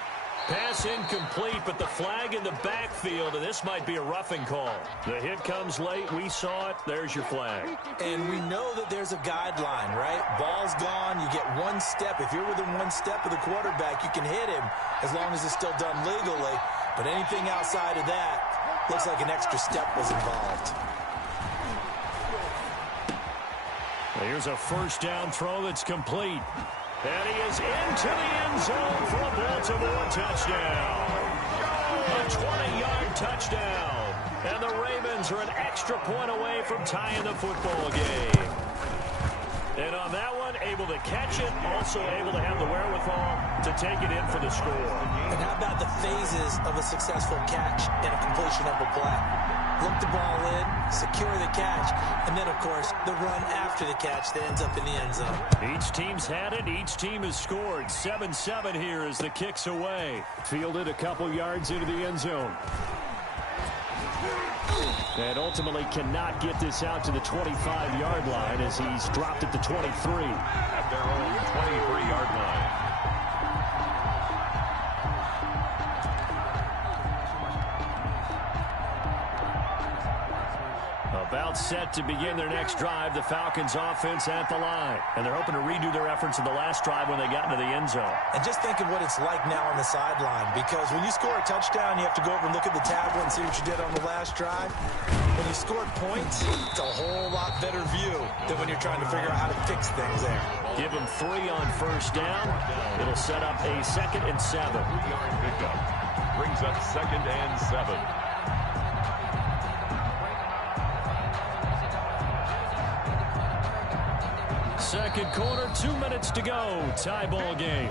Pass incomplete, but the flag in the backfield, and this might be a roughing call. The hit comes late. We saw it. There's your flag. And we know that there's a guideline, right? Ball's gone. You get 1 step. If you're within 1 step of the quarterback, you can hit him as long as it's still done legally. But anything outside of that, looks like an extra step was involved. Here's a first down throw that's complete. And he is into the end zone for a Baltimore touchdown. A 20-yard touchdown. And the Ravens are an extra point away from tying the football game. And on that one, able to catch it, also able to have the wherewithal to take it in for the score. And how about the phases of a successful catch and a completion of a play? Look the ball in, secure the catch, and then, of course, the run after the catch that ends up in the end zone. Each team's had it. Each team has scored. 7-7 here as the kick's away. Fielded a couple yards into the end zone. And ultimately cannot get this out to the 25-yard line as he's dropped at the 23. At their own 23-yard line. About set to begin their next drive, the Falcons offense at the line. And they're hoping to redo their efforts in the last drive when they got into the end zone. And just think of what it's like now on the sideline, because when you score a touchdown, you have to go over and look at the tablet and see what you did on the last drive. When you scored points, it's a whole lot better view than when you're trying to figure out how to fix things there. Give them 3 on first down. It'll set up a 2nd and 7. 3-yard pickup. Brings up 2nd and 7. Second quarter, 2 minutes to go. Tie ball game.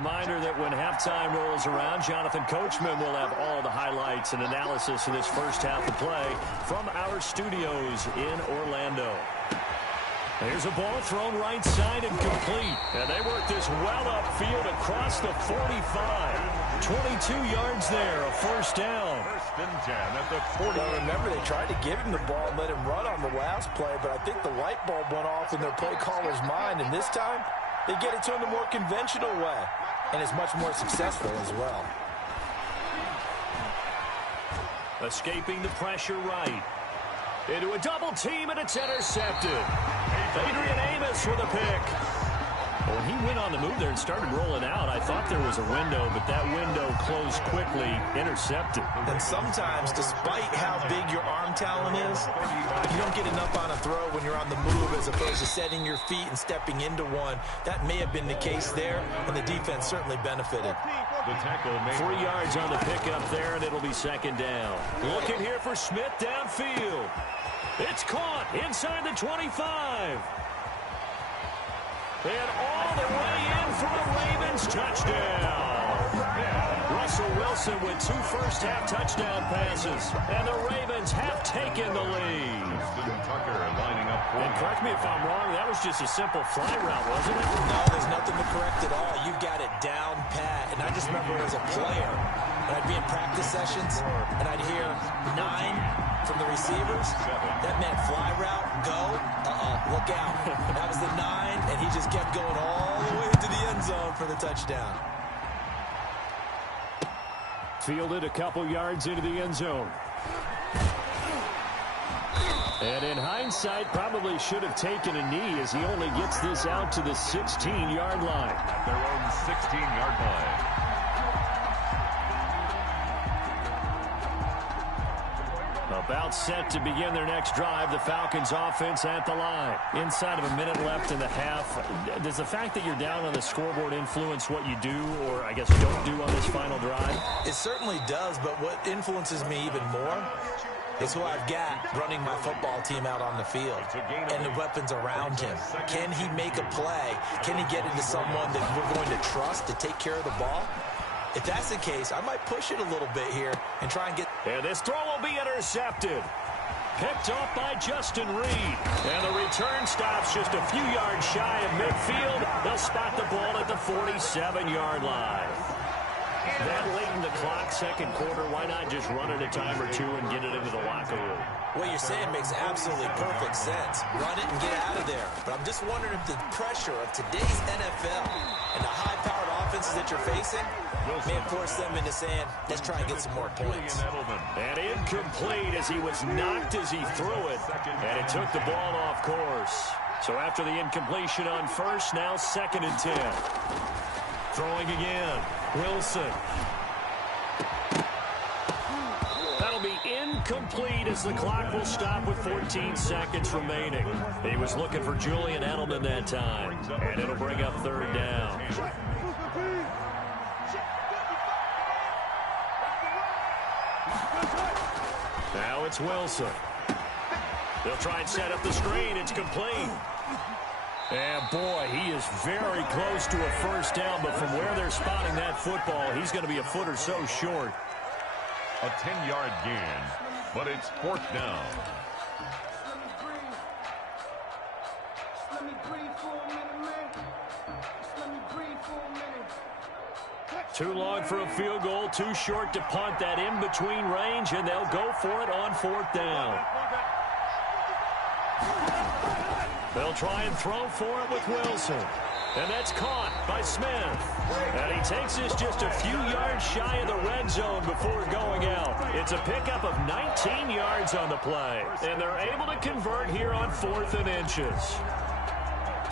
Reminder that when halftime rolls around, Jonathan Coachman will have all the highlights and analysis of this first half of play from our studios in Orlando. Here's a ball thrown right side and complete. And they work this well upfield across the 45. 22 yards there, a first down. 1st and 10 at the 40. Well, remember, they tried to give him the ball and let him run on the last play, but I think the light bulb went off in their play caller's mind, and this time they get it to him the more conventional way. And it's much more successful as well. Escaping the pressure right. Into a double team, and it's intercepted. Adrian Amos with a pick. When he went on the move there and started rolling out, I thought there was a window, but that window closed quickly, intercepted. And sometimes, despite how big your arm talent is, you don't get enough on a throw when you're on the move as opposed to setting your feet and stepping into one. That may have been the case there, and the defense certainly benefited. The tackle made 3 yards on the pickup there, and it'll be second down. Looking here for Smith downfield. It's caught inside the 25. And all the way in for a Ravens touchdown. Russell Wilson with 2 first-half touchdown passes. And the Ravens have taken the lead. Tucker lining up. And correct me if I'm wrong, that was just a simple fly route, wasn't it? No, there's nothing to correct at all. You've got it down pat. And I just remember as a player, and I'd be in practice sessions, and I'd hear 9 from the receivers. That meant fly route, go, look out. That was the 9, and he just kept going all the way into the end zone for the touchdown. Fielded a couple yards into the end zone. And in hindsight, probably should have taken a knee as he only gets this out to the 16-yard line. At their own 16-yard line. About set to begin their next drive, the Falcons offense at the line. Inside of a minute left in the half. Does the fact that you're down on the scoreboard influence what you do, or I guess don't do on this final drive? It certainly does, but what influences me even more is who I've got running my football team out on the field and the weapons around him. Can he make a play? Can he get into someone that we're going to trust to take care of the ball? If that's the case, I might push it a little bit here and try and get... And this throw will be intercepted. Picked off by Justin Reed. And the return stops just a few yards shy of midfield. They'll spot the ball at the 47-yard line. That late in the clock, second quarter, why not just run it a time or two and get it into the locker room? What you're saying makes absolutely perfect sense. Run it and get out of there. But I'm just wondering if the pressure of today's NFL and the high-powered offenses that you're facing may have forced them into saying, let's try and get some more points. And incomplete as he was knocked as he threw it. And it took the ball off course. So after the incompletion on first, now 2nd and 10. Throwing again. Wilson. That'll be incomplete as the clock will stop with 14 seconds remaining. He was looking for Julian Edelman that time. And it'll bring up 3rd down. Now it's Wilson. They'll try and set up the screen. It's complete. And boy, he is very close to a first down, but from where they're spotting that football, he's going to be a foot or so short. A 10-yard gain, but it's 4th down. Too long for a field goal, too short to punt. That in-between range, and they'll go for it on 4th down. They'll try and throw for it with Wilson. And that's caught by Smith. And he takes this just a few yards shy of the red zone before going out. It's a pickup of 19 yards on the play. And they're able to convert here on 4th and inches.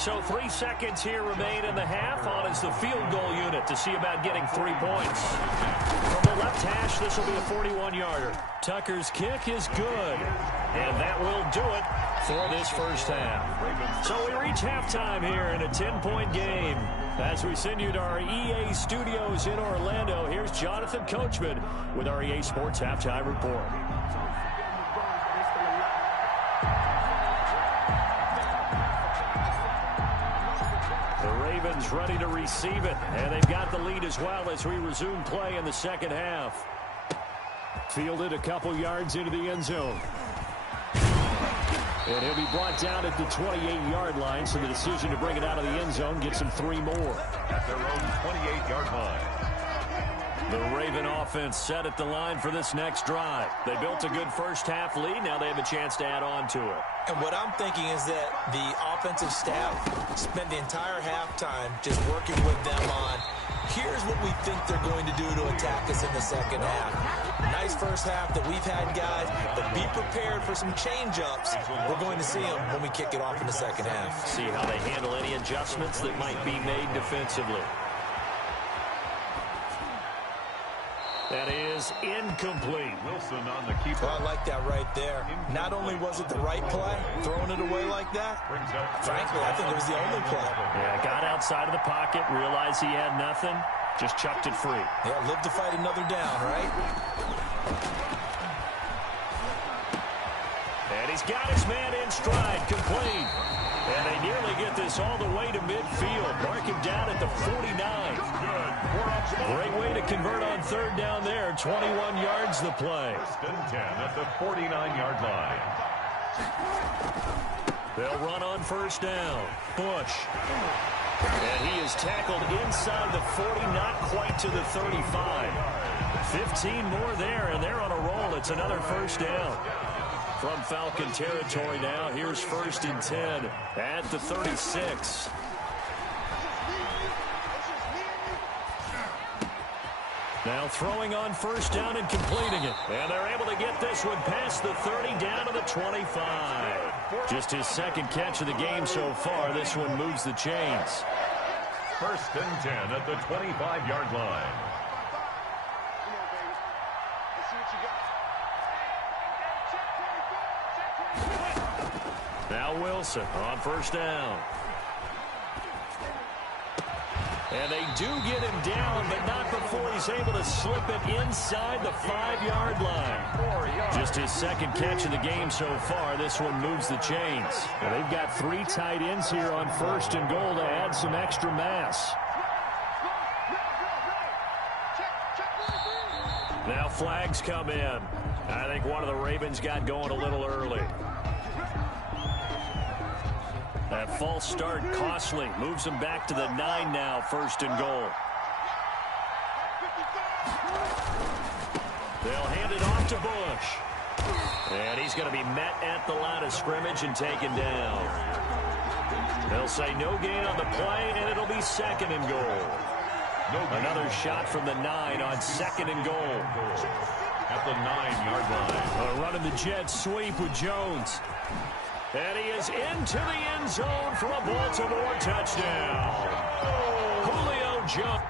So 3 seconds here remain in the half. On is the field goal unit to see about getting 3 points. From the left hash, this will be a 41-yarder. Tucker's kick is good. And that will do it for this first half. So we reach halftime here in a 10-point game. As we send you to our EA studios in Orlando, here's Jonathan Coachman with our EA Sports Halftime Report. The Ravens ready to receive it, and they've got the lead as well as we resume play in the second half. Fielded a couple yards into the end zone. And he'll be brought down at the 28-yard line, so the decision to bring it out of the end zone gets him 3 more. At their own 28-yard line. The Raven offense set at the line for this next drive. They built a good first-half lead. Now they have a chance to add on to it. And what I'm thinking is that the offensive staff spent the entire halftime just working with them on, here's what we think they're going to do to attack us in the second half. Nice first half that we've had, guys, but be prepared for some change-ups. We're going to see them when we kick it off in the second half. See how they handle any adjustments that might be made defensively. That is incomplete. Wilson on the keeper. Well, I like that right there. Not only was it the right play, throwing it away like that, frankly, I think it was the only play. Yeah, got outside of the pocket, realized he had nothing, just chucked it free. Yeah, live to fight another down, right? And he's got his man in stride, complete. And they nearly get this all the way to midfield. Mark him down at the 49. Great way to convert on third down there. 21 yards the play. First and 10 at the 49-yard line. They'll run on first down. Bush. And he is tackled inside the 40, not quite to the 35. 15 more there, and they're on a roll. It's another first down. From Falcon territory now, here's first and 10 at the 36. Now throwing on first down and completing it. And they're able to get this one past the 30 down to the 25. Just his second catch of the game so far. This one moves the chains. First and 10 at the 25-yard line. Now Wilson on first down. And they do get him down, but not before he's able to slip it inside the 5-yard line. Just his second catch of the game so far. This one moves the chains. And they've got 3 tight ends here on first and goal to add some extra mass. Now flags come in. I think one of the Ravens got going a little early. That false start costly. Moves them back to the 9 now, first and goal. They'll hand it off to Bush. And he's going to be met at the line of scrimmage and taken down. They'll say no gain on the play, and it'll be second and goal. Another shot from the 9 on second and goal. At the 9-yard line. Running the jet sweep with Jones. And he is into the end zone for a Baltimore touchdown. Julio Jones.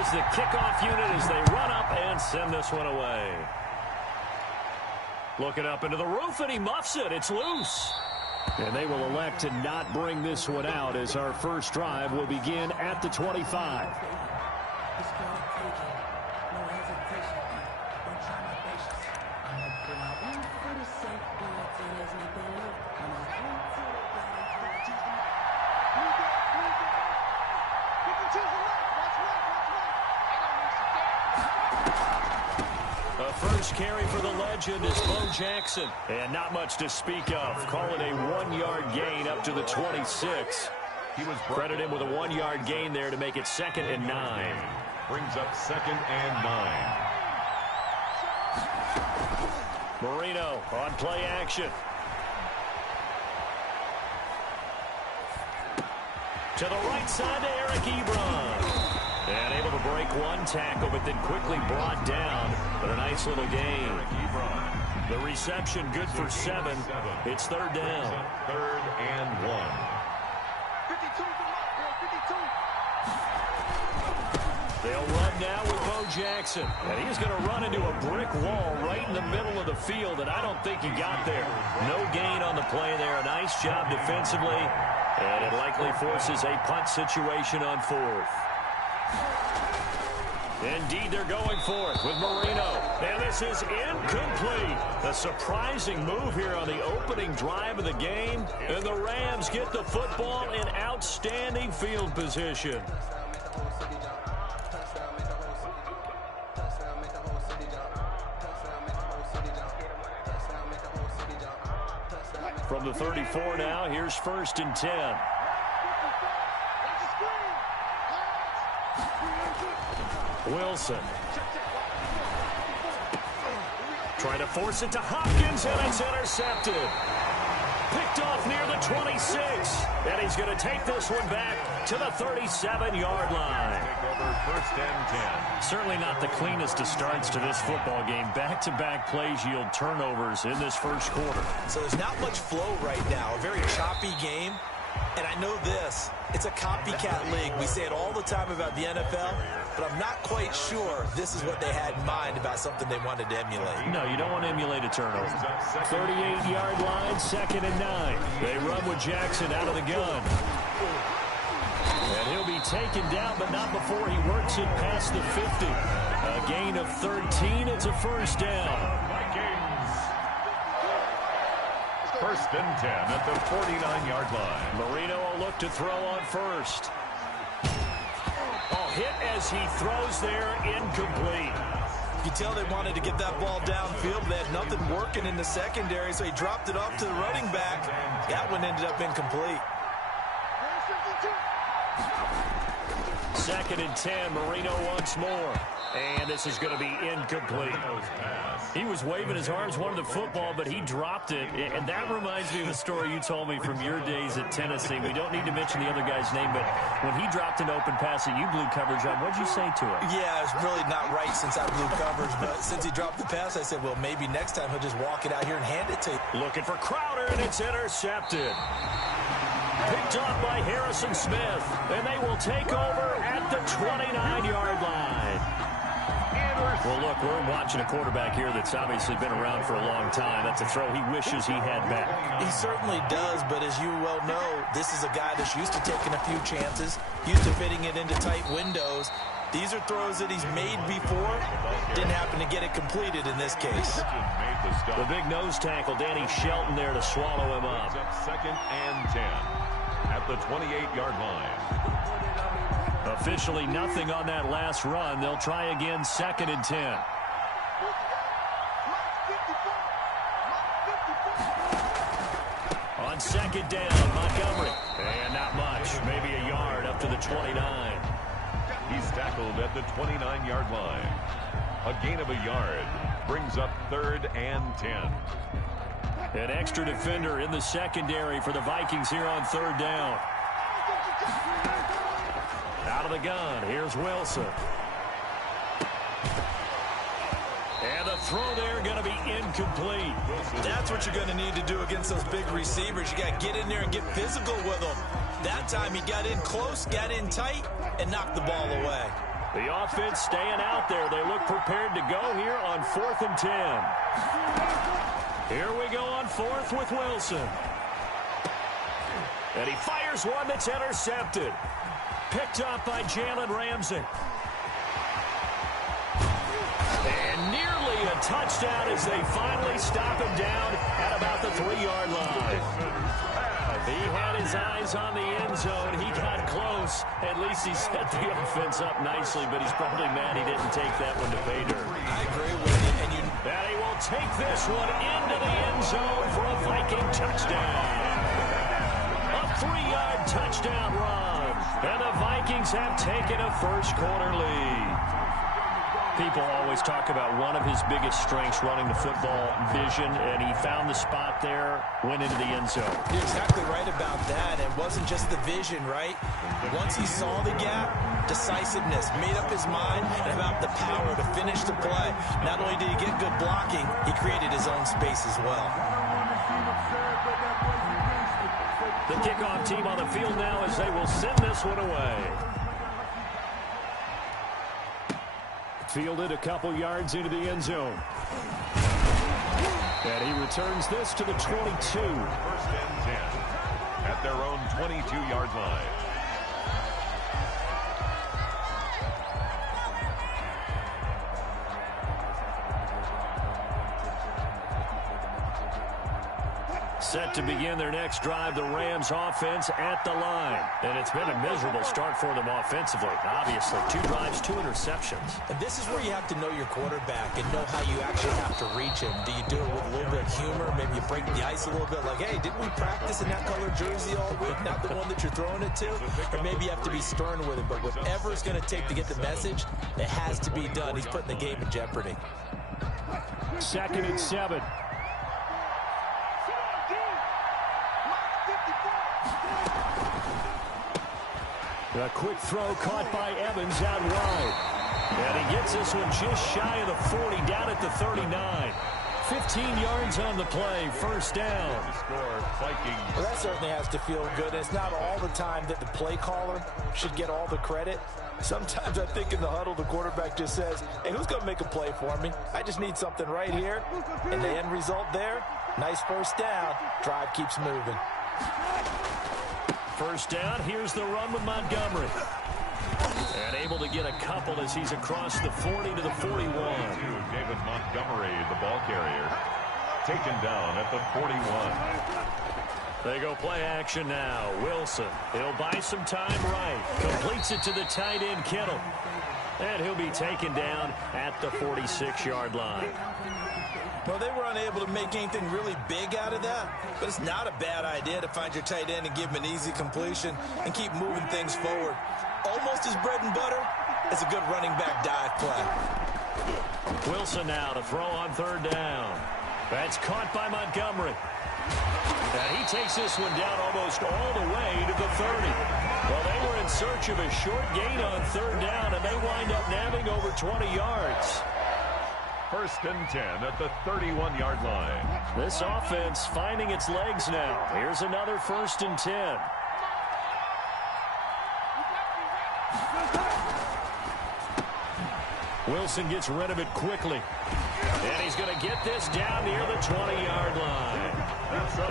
is the kickoff unit as they run up and send this one away. Looking up into the roof, and he muffs it. It's loose. And they will elect to not bring this one out as our first drive will begin at the 25. First carry for the legend is Bo Jackson. And not much to speak of. Call it a 1-yard gain up to the 26. He was Credit him with a 1-yard gain there to make it 2nd and 9. Brings up 2nd and 9. Marino on play action. To the right side to Eric Ebron. And able to break one tackle, but then quickly brought down. But a nice little gain. The reception good for 7. It's 3rd down. 3rd and 1. 52. They'll run now with Bo Jackson. And he's going to run into a brick wall right in the middle of the field, and I don't think he got there. No gain on the play there. A nice job defensively. And it likely forces a punt situation on 4th. Indeed, they're going for it with Marino. And this is incomplete. A surprising move here on the opening drive of the game. And the Rams get the football in outstanding field position. From the 34 now, here's 1st and 10. Wilson. Trying to force it to Hopkins, and it's intercepted. Picked off near the 26. And he's going to take this one back to the 37-yard line. Take over 1st and 10. Certainly not the cleanest of starts to this football game. Back-to-back plays yield turnovers in this first quarter. So there's not much flow right now. A very choppy game. And I know this. It's a copycat league. We say it all the time about the NFL, but I'm not quite sure this is what they had in mind about something they wanted to emulate. No, you don't want to emulate a turnover. 38-yard line, 2nd and 9. They run with Jackson out of the gun. And he'll be taken down, but not before he works it past the 50. A gain of 13. It's a 1st down. 1st and 10 at the 49-yard line. Marino will look to throw on 1st. Oh, hit as he throws there, incomplete. You can tell they wanted to get that ball downfield. They had nothing working in the secondary, so he dropped it off to the running back. That one ended up incomplete. 2nd and 10, Marino once more. And this is going to be incomplete. He was waving his arms, wanted the football, but he dropped it. And that reminds me of the story you told me from your days at Tennessee. We don't need to mention the other guy's name, but when he dropped an open pass that you blew coverage on, what'd you say to him? Yeah, it's really not right since I blew coverage, but since he dropped the pass, I said, well, maybe next time he'll just walk it out here and hand it to you. Looking for Crowder, and it's intercepted. Picked off by Harrison Smith, and they will take over at the 29-yard line. Well, look, we're watching a quarterback here that's obviously been around for a long time. That's a throw he wishes he had back. He certainly does, but as you well know, this is a guy that's used to taking a few chances, used to fitting it into tight windows. These are throws that he's made before. Didn't happen to get it completed in this case. The big nose tackle, Danny Shelton, there to swallow him up. 2nd and 10 at the 28-yard line. Officially nothing on that last run. They'll try again, 2nd and 10. On 2nd down, Montgomery. And not much, maybe a yard up to the 29. He's tackled at the 29-yard line. A gain of a yard brings up 3rd and 10. An extra defender in the secondary for the Vikings here on 3rd down. Out of the gun, here's Wilson. And the throw there going to be incomplete. That's what you're going to need to do against those big receivers. You got to get in there and get physical with them. That time he got in close, got in tight, and knocked the ball away. The offense staying out there. They look prepared to go here on 4th and 10. Here we go on 4th with Wilson. And he fires one that's intercepted. Picked up by Jalen Ramsey. And nearly a touchdown as they finally stop him down at about the 3-yard line. He had his eyes on the end zone. He got close. At least he set the offense up nicely, but he's probably mad he didn't take that one to pay dirt. I agree with you. And he will take this one into the end zone for a Viking touchdown. A 3-yard touchdown run. And the Vikings have taken a first-quarter lead. People always talk about one of his biggest strengths running the football, vision, and he found the spot there, went into the end zone. You're exactly right about that. It wasn't just the vision, right? Once he saw the gap, decisiveness, made up his mind, and about the power to finish the play. Not only did he get good blocking, he created his own space as well. The kickoff team on the field now as they will send this one away. Fielded a couple yards into the end zone. And he returns this to the 22. 1st and 10 at their own 22-yard line. Set to begin their next drive, the Rams offense at the line. And it's been a miserable start for them offensively. Obviously, 2 drives, 2 interceptions. And this is where you have to know your quarterback and know how you actually have to reach him. Do you do it with a little bit of humor? Maybe you break the ice a little bit like, hey, didn't we practice in that color jersey all week? Not the one that you're throwing it to? Or maybe you have to be stern with him. But whatever it's going to take to get the message, it has to be done. He's putting the game in jeopardy. 2nd and 7. A quick throw caught by Evans out wide. And he gets this one just shy of the 40, down at the 39. 15 yards on the play, 1st down. Well, that certainly has to feel good. It's not all the time that the play caller should get all the credit. Sometimes I think in the huddle, the quarterback just says, hey, who's going to make a play for me? I just need something right here. And the end result there, nice 1st down. Drive keeps moving. 1st down, here's the run with Montgomery. And able to get a couple as he's across the 40 to the 41. David Montgomery, the ball carrier, taken down at the 41. They go play action now. Wilson, he'll buy some time right. Completes it to the tight end, Kittle. And he'll be taken down at the 46-yard line. Well, they were unable to make anything really big out of that, but it's not a bad idea to find your tight end and give him an easy completion and keep moving things forward. Almost as bread and butter as a good running back dive play. Wilson now to throw on 3rd down. That's caught by Montgomery. And he takes this one down almost all the way to the 30. Well, they were in search of a short gain on 3rd down, and they wind up nabbing over 20 yards. 1st and 10 at the 31-yard line. This offense finding its legs now. Here's another 1st and 10. Wilson gets rid of it quickly. And he's going to get this down near the 20-yard line.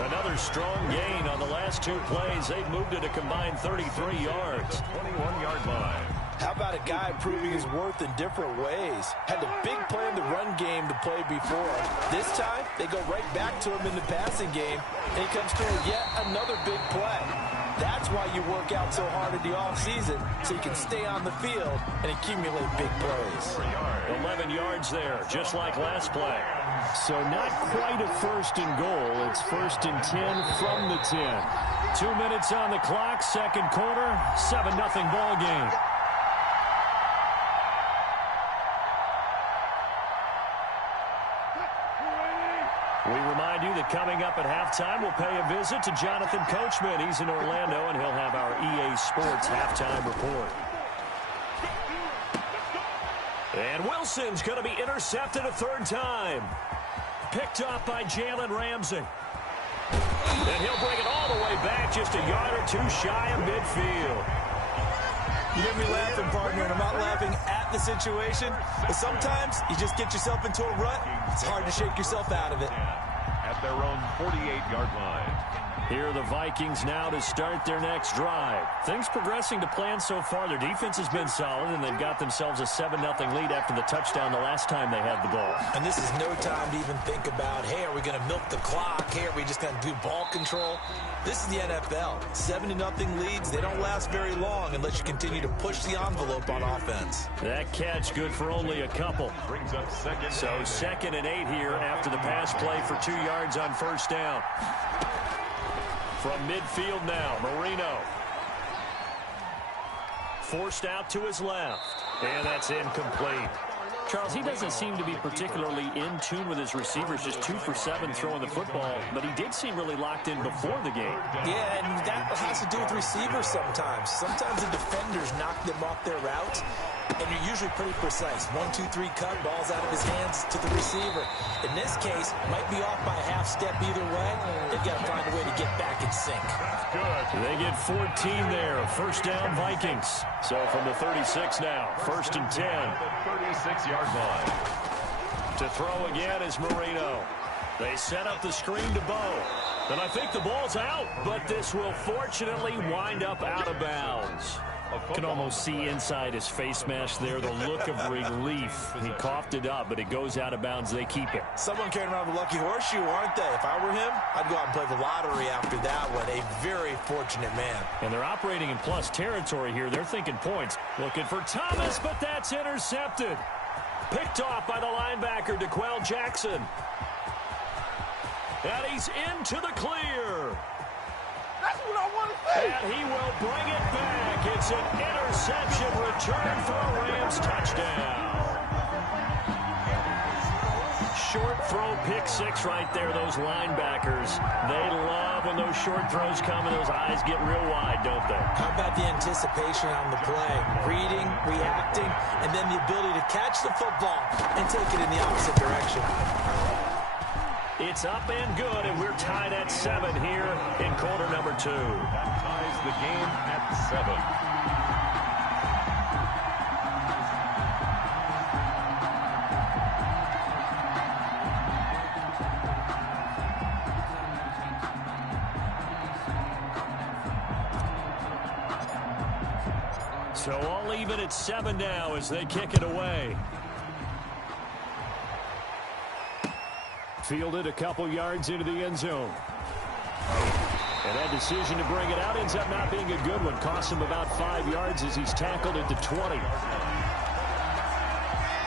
Another strong gain on the last 2 plays. They've moved it a combined 33 yards. 21-yard line. How about a guy proving his worth in different ways? Had a big play in the run game to play before. This time, they go right back to him in the passing game, and he comes through with yet another big play. That's why you work out so hard in the offseason, so you can stay on the field and accumulate big plays. 11 yards there, just like last play. So not quite a 1st and goal. It's 1st and 10 from the 10. 2 minutes on the clock, 2nd quarter, 7-0 ball game. We remind you that coming up at halftime, we'll pay a visit to Jonathan Coachman. He's in Orlando, and he'll have our EA Sports halftime report. And Wilson's going to be intercepted a 3rd time. Picked up by Jalen Ramsey. And he'll bring it all the way back, just a yard or 2 shy of midfield. You hear me laughing, partner, and I'm not laughing at the situation, but sometimes you just get yourself into a rut. It's hard to shake yourself out of it. At their own 48-yard line. Here are the Vikings now to start their next drive. Things progressing to plan so far. Their defense has been solid, and they've got themselves a 7-0 lead after the touchdown the last time they had the ball. And this is no time to even think about, hey, are we going to milk the clock? Hey, are we just going to do ball control? This is the NFL. 7-0 leads, they don't last very long unless you continue to push the envelope on offense. That catch good for only a couple. Brings up second. So 2nd and 8 here after the pass play for 2 yards on first down. From midfield now, Marino. Forced out to his left. And that's incomplete. Charles, he doesn't seem to be particularly in tune with his receivers, just 2 for 7 throwing the football, but he did seem really locked in before the game. Yeah, and that has to do with receivers sometimes. Sometimes the defenders knock them off their route, and you're usually pretty precise. 1, 2, 3 cut, ball's out of his hands to the receiver. In this case, might be off by a half step either way. They've got to find a way to get back in sync. Good. They get 14 there. First down, Vikings. So from the 36 now, 1st and 10. 36-yard line. To throw again is Marino. They set up the screen to Bo. And I think the ball's out, but this will fortunately wind up out of bounds. Can almost see inside his face mask there, the look of relief. He coughed it up, but it goes out of bounds. They keep it. Someone carrying around the lucky horseshoe, aren't they? If I were him, I'd go out and play the lottery after that one. A very fortunate man. And they're operating in plus territory here. They're thinking points. Looking for Thomas, but that's intercepted. Picked off by the linebacker, DeQuell Jackson. And he's into the clear. That's what I want to say. And he will bring it back. It's an interception return for a Rams touchdown. Short throw, pick 6 right there, those linebackers. They love when those short throws come and those eyes get real wide, don't they? How about the anticipation on the play? Reading, reacting, and then the ability to catch the football and take it in the opposite direction. It's up and good, and we're tied at 7 here in quarter number 2. That ties the game at 7. So all even at 7 now as they kick it away. Fielded a couple yards into the end zone. And that decision to bring it out ends up not being a good one. Costs him about 5 yards as he's tackled at the 20.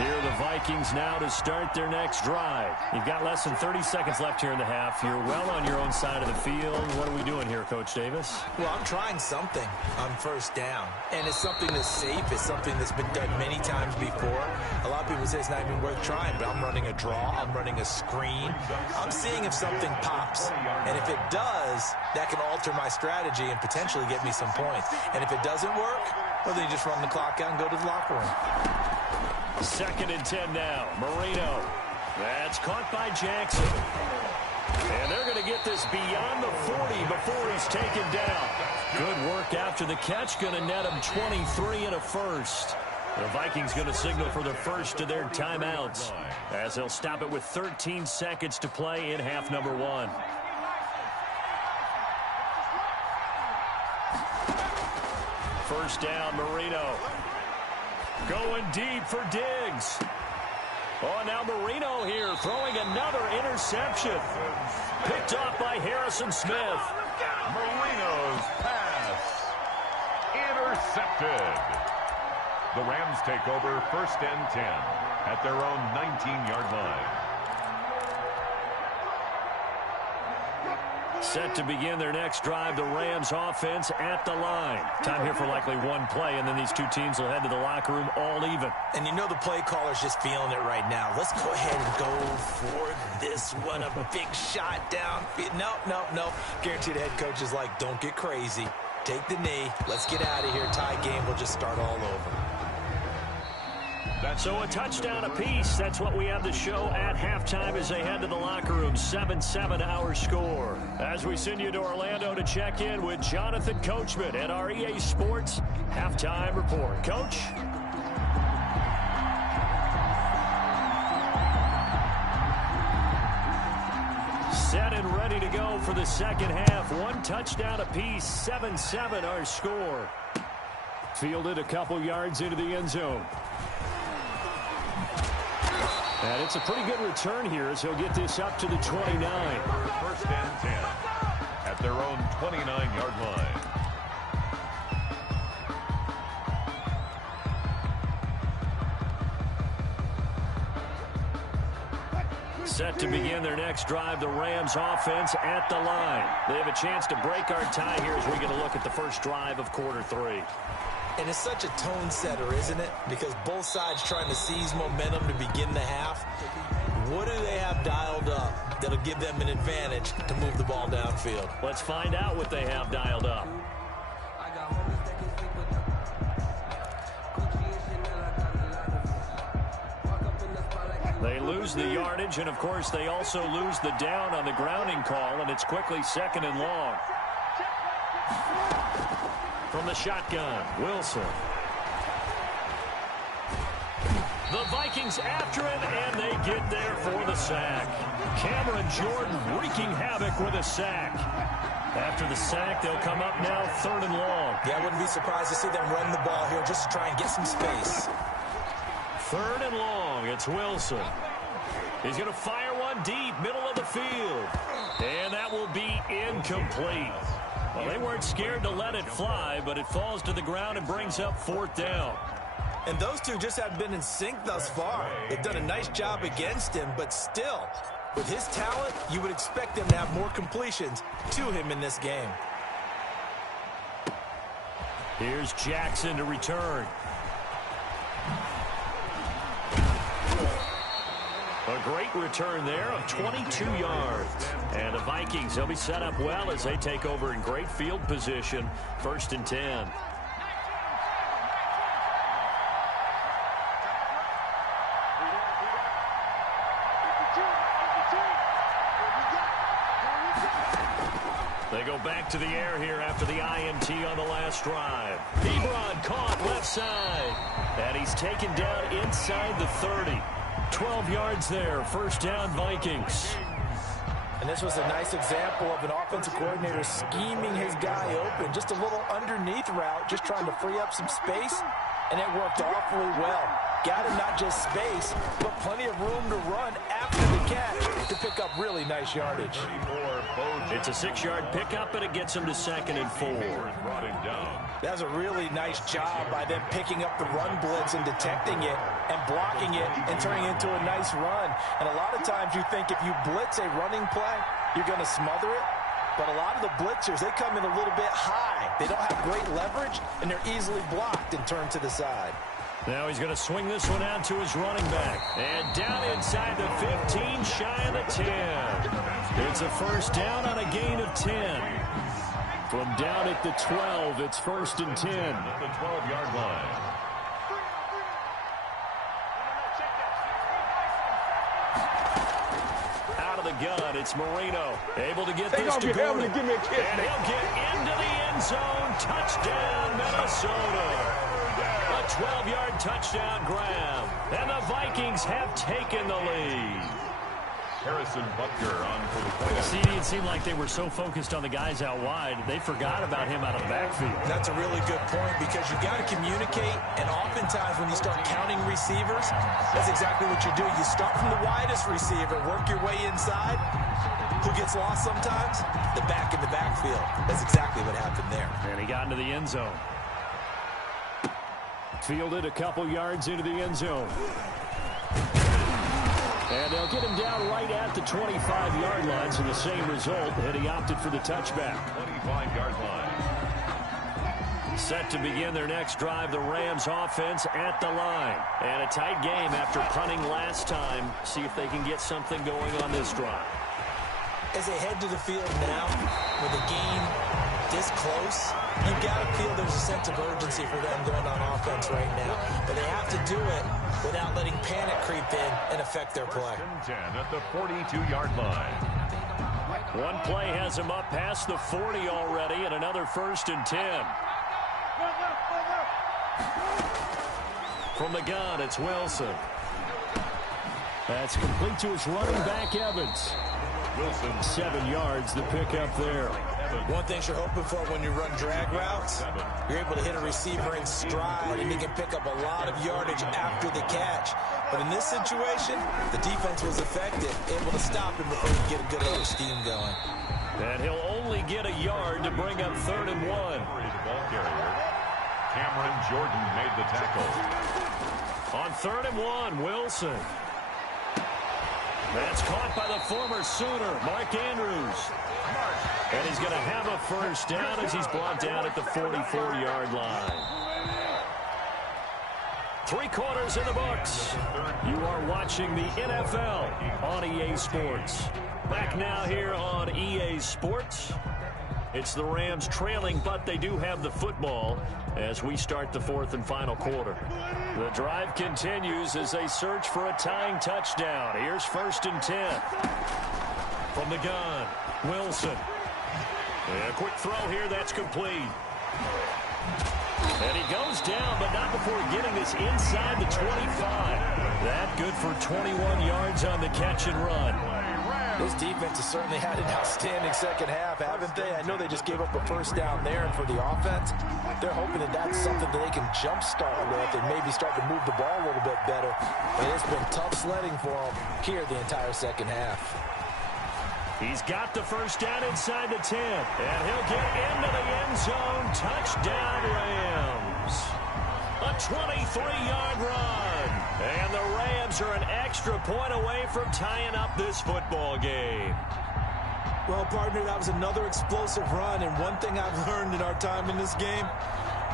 Here are the Vikings now to start their next drive. You've got less than 30 seconds left here in the half. You're well on your own side of the field. What are we doing here, Coach Davis? Well, I'm trying something on first down. And it's something that's safe. It's something that's been done many times before. A lot of people say it's not even worth trying, but I'm running a draw. I'm running a screen. I'm seeing if something pops. And if it does, that can alter my strategy and potentially get me some points. And if it doesn't work, well, then you just run the clock out and go to the locker room. 2nd and 10 now. Marino. That's caught by Jackson. And they're going to get this beyond the 40 before he's taken down. Good work after the catch. Going to net him 23 and a first. The Vikings going to signal for the first of their timeouts as they'll stop it with 13 seconds to play in half number 1. First down, Marino. Going deep for Diggs. Oh, now Marino here throwing another interception. Picked off by Harrison Smith. Marino's pass. Intercepted. The Rams take over 1st and 10 at their own 19-yard line. Set to begin their next drive, the Rams offense at the line. Time here for likely one play, and then these two teams will head to the locker room all even. And you know the play caller's just feeling it right now. Let's go ahead and go for this one. A big shot down. No. Guaranteed the head coach is like, don't get crazy. Take the knee. Let's get out of here. Tie game. We'll just start all over. So a touchdown apiece. That's what we have to show at halftime as they head to the locker room. 7-7 our score. As we send you to Orlando to check in with Jonathan Coachman at our EA Sports Halftime report. Coach? Set and ready to go for the second half. One touchdown apiece, 7-7 our score. Fielded a couple yards into the end zone. And it's a pretty good return here as he'll get this up to the 29. First and 10 at their own 29-yard line. Set to begin their next drive, the Rams offense at the line. They have a chance to break our tie here as we get a look at the first drive of quarter 3. And it's such a tone setter, isn't it? Because both sides trying to seize momentum to begin the half. What do they have dialed up that'll give them an advantage to move the ball downfield? Let's find out what they have dialed up. They lose the yardage, and of course they also lose the down on the grounding call, and it's quickly second and long. From the shotgun, Wilson. The Vikings after him, and they get there for the sack. Cameron Jordan wreaking havoc with a sack. After the sack, they'll come up now third and long. Yeah, I wouldn't be surprised to see them run the ball here just to try and get some space. Third and long, it's Wilson. He's going to fire one deep, middle of the field. And that will be incomplete. Well, they weren't scared to let it fly, but it falls to the ground and brings up fourth down. And those two just haven't been in sync thus far. They've done a nice job against him, but still, with his talent, you would expect them to have more completions to him in this game. Here's Jackson to return. A great return there of 22 yards. And the Vikings, they'll be set up well as they take over in great field position. First and 10. They go back to the air here after the INT on the last drive. Ebron caught left side. And he's taken down inside the 30. 12 yards there. First down, Vikings. And this was a nice example of an offensive coordinator scheming his guy open. Just a little underneath route, just trying to free up some space. And it worked awfully well. Got him not just space, but plenty of room to run after the catch to pick up really nice yardage. It's a 6-yard pickup, and it gets him to second and 4. That was a really nice job by them picking up the run blitz and detecting it and blocking it and turning it into a nice run. And a lot of times you think if you blitz a running play, you're going to smother it. But a lot of the blitzers, they come in a little bit high. They don't have great leverage, and they're easily blocked and turned to the side. Now he's going to swing this one out to his running back. And down inside the 15, shy of the 10. It's a first down on a gain of 10. From down at the 12, it's first and 10. At the 12-yard line. Out of the gun, it's Marino. Able to get this to Gordon. And he'll get into the end zone. Touchdown, Minnesota. A 12-yard touchdown grab. And the Vikings have taken the lead. Harrison Butker on for the point. See, it seemed like they were so focused on the guys out wide, they forgot about him out of the backfield. That's a really good point because you've got to communicate, and oftentimes when you start counting receivers, that's exactly what you do. You start from the widest receiver, work your way inside. Who gets lost sometimes? The back in the backfield. That's exactly what happened there. And he got into the end zone. Fielded a couple yards into the end zone. And they'll get him down right at the 25-yard line, so the same result, and he opted for the touchback. 25-yard line. Set to begin their next drive, the Rams offense at the line. And a tight game after punting last time. See if they can get something going on this drive. As they head to the field now, with a game this close, you've got to feel there's a sense of urgency for them going on offense right now. But they have to do it without letting panic creep in and affect their play. First and 10 at the 42-yard line. One play has him up past the 40 already, and another first and 10. From the gun, it's Wilson. That's complete to his running back, Evans. Wilson. 7 yards, the pickup there. One thing you're hoping for when you run drag routes, you're able to hit a receiver in stride, and he can pick up a lot of yardage after the catch. But in this situation, the defense was effective, able to stop him before he get a good little steam going. And he'll only get a yard to bring up 3rd and 1. The ball carrier. Cameron Jordan made the tackle. On 3rd and 1, Wilson. That's caught by the former Sooner, Mark Andrews. And he's going to have a first down as he's brought down at the 44-yard line. 3 quarters in the books. You are watching the NFL on EA Sports. Back now here on EA Sports. It's the Rams trailing, but they do have the football as we start the 4th and final quarter. The drive continues as they search for a tying touchdown. Here's 1st and 10. From the gun, Wilson. A quick throw here, that's complete. And he goes down, but not before getting this inside the 25. That good for 21 yards on the catch and run. This defense has certainly had an outstanding second half, haven't they? I know they just gave up a first down there, and for the offense, they're hoping that that's something that they can jumpstart with and maybe start to move the ball a little bit better. And it's been tough sledding for them here the entire second half. He's got the first down inside the 10, and he'll get into the end zone. Touchdown, Rams. A 23-yard run. And the Rams are an extra point away from tying up this football game. Well, partner, that was another explosive run, and one thing I've learned in our time in this game,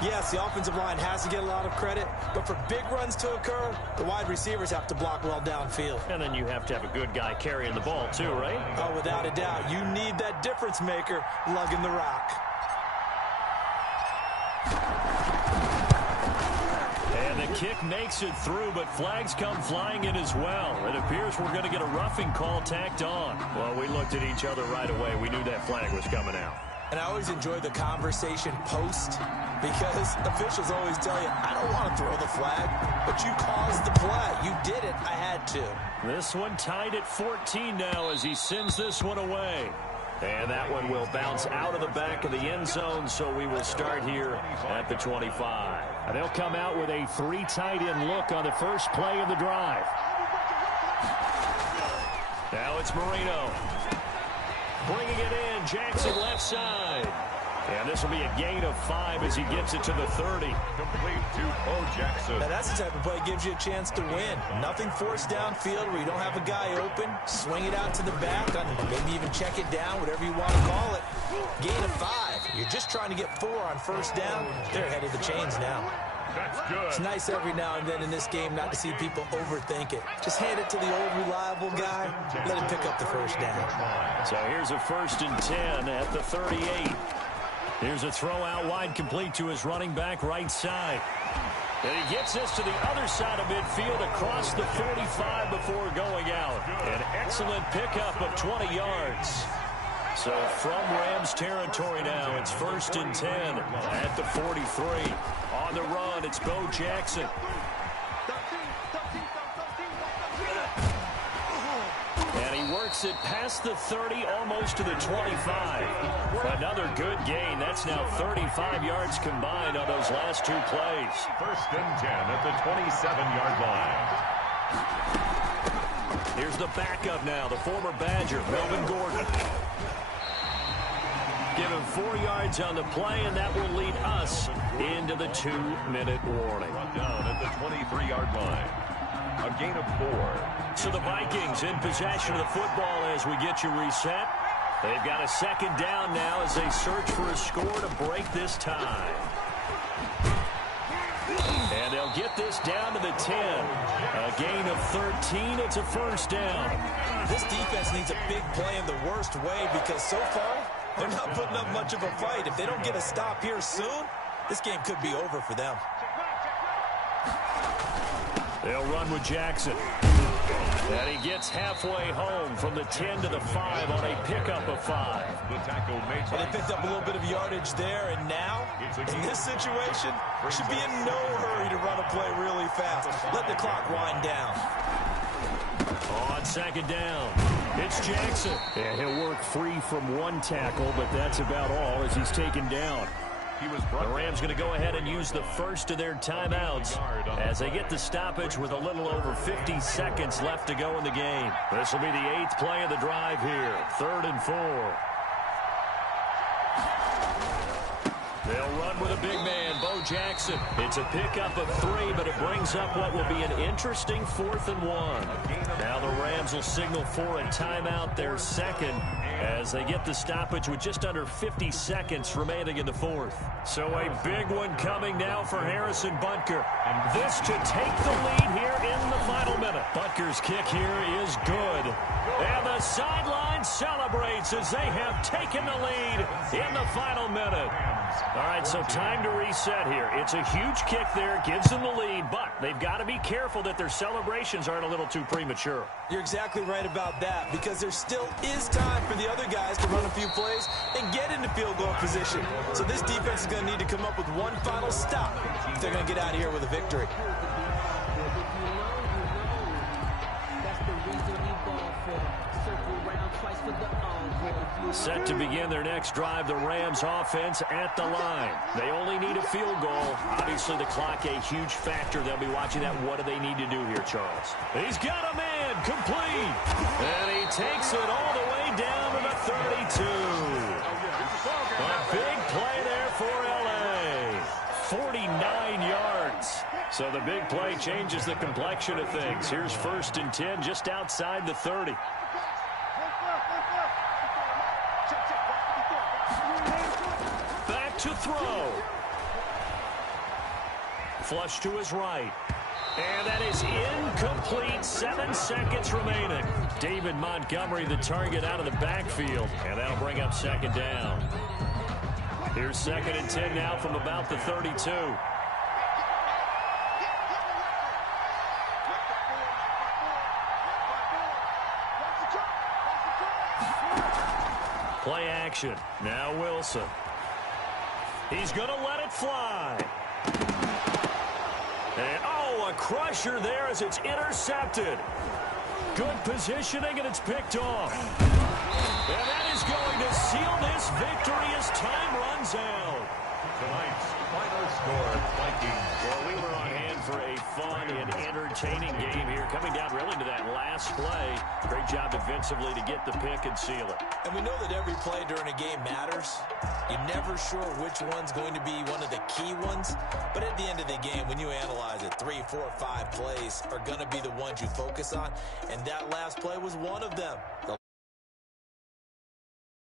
yes, the offensive line has to get a lot of credit, but for big runs to occur, the wide receivers have to block well downfield. And then you have to have a good guy carrying the ball too, right? Oh, without a doubt. You need that difference maker lugging the rock. And the kick makes it through, but flags come flying in as well. It appears we're going to get a roughing call tacked on. Well, we looked at each other right away. We knew that flag was coming out. And I always enjoy the conversation post, because officials always tell you, I don't want to throw the flag, but you caused the play. You did it. I had to. This one tied at 14 now as he sends this one away. And that one will bounce out of the back of the end zone, so we will start here at the 25. And they'll come out with a 3 tight end look on the first play of the drive. Now it's Marino. Bringing it in, Jackson left side. And this will be a gain of 5 as he gets it to the 30. Complete to Bo Jackson. Now that's the type of play that gives you a chance to win. Nothing forced downfield where you don't have a guy open. Swing it out to the back, maybe even check it down, whatever you want to call it. Gain of 5. You're just trying to get 4 on first down. They're ahead of the chains now. That's good. It's nice every now and then in this game not to see people overthink it. Just hand it to the old reliable guy. Let him pick up the first down. So here's a 1st and 10 at the 38. Here's a throw out wide, complete to his running back right side. And he gets this to the other side of midfield across the 45 before going out. An excellent pickup of 20 yards. So from Rams territory now, it's 1st and 10 at the 43. On the run, it's Bo Jackson. And he works it past the 30, almost to the 25. Another good gain. That's now 35 yards combined on those last 2 plays. 1st and 10 at the 27-yard line. Here's the backup now, the former Badger, Melvin Gordon. Give him 4 yards on the play, and that will lead us into the 2-minute warning. Down at the 23-yard line. A gain of 4. So the Vikings in possession of the football as we get you reset. They've got a 2nd down now as they search for a score to break this tie. And they'll get this down to the 10. A gain of 13. It's a first down. This defense needs a big play in the worst way because so far they're not putting up much of a fight. If they don't get a stop here soon, this game could be over for them. They'll run with Jackson. And he gets halfway home from the 10 to the 5 on a pickup of 5. The tackle made. Well, they picked up a little bit of yardage there, and now, in this situation, should be in no hurry to run a play really fast. Let the clock wind down. On second down, it's Jackson. And he'll work free from one tackle, but that's about all as he's taken down. The Rams going to go ahead and use the first of their timeouts as they get the stoppage with a little over 50 seconds left to go in the game. This will be the 8th play of the drive here. 3rd and 4. They'll run with a big man, Bo Jackson. It's a pickup of 3, but it brings up what will be an interesting 4th and 1. Now the Rams will signal for a timeout, their second, as they get the stoppage with just under 50 seconds remaining in the 4th. So a big one coming now for Harrison Butker. And this to take the lead here in the final minute. Butker's kick here is good. And the sideline celebrates as they have taken the lead in the final minute. All right, so time to reset here. It's a huge kick there, gives them the lead, but they've got to be careful that their celebrations aren't a little too premature. You're exactly right about that, because there still is time for the other guys to run a few plays and get into field goal position. So this defense is going to need to come up with one final stop if they're going to get out of here with a victory. Set to begin their next drive, the Rams offense at the line. They only need a field goal. Obviously, the clock a huge factor. They'll be watching that. What do they need to do here, Charles? He's got a man complete. And he takes it all the way down to the 32. A big play there for L.A. 49 yards. So the big play changes the complexion of things. Here's 1st and 10 just outside the 30. To throw. Flush to his right. And that is incomplete. 7 seconds remaining. David Montgomery, the target out of the backfield. And that'll bring up 2nd down. Here's 2nd and 10 now from about the 32. Play action. Now Wilson. He's going to let it fly. And, oh, a crusher there as it's intercepted. Good positioning, and it's picked off. And that is going to seal this victory as time runs out. Tonight's final score, Vikings. Well, we were on hand for a fun and entertaining game here. Coming down really to that last play. Great job defensively to get the pick and seal it. And we know that every play during a game matters. You're never sure which one's going to be one of the key ones. But at the end of the game, when you analyze it, 3, 4, 5 plays are going to be the ones you focus on. And that last play was one of them.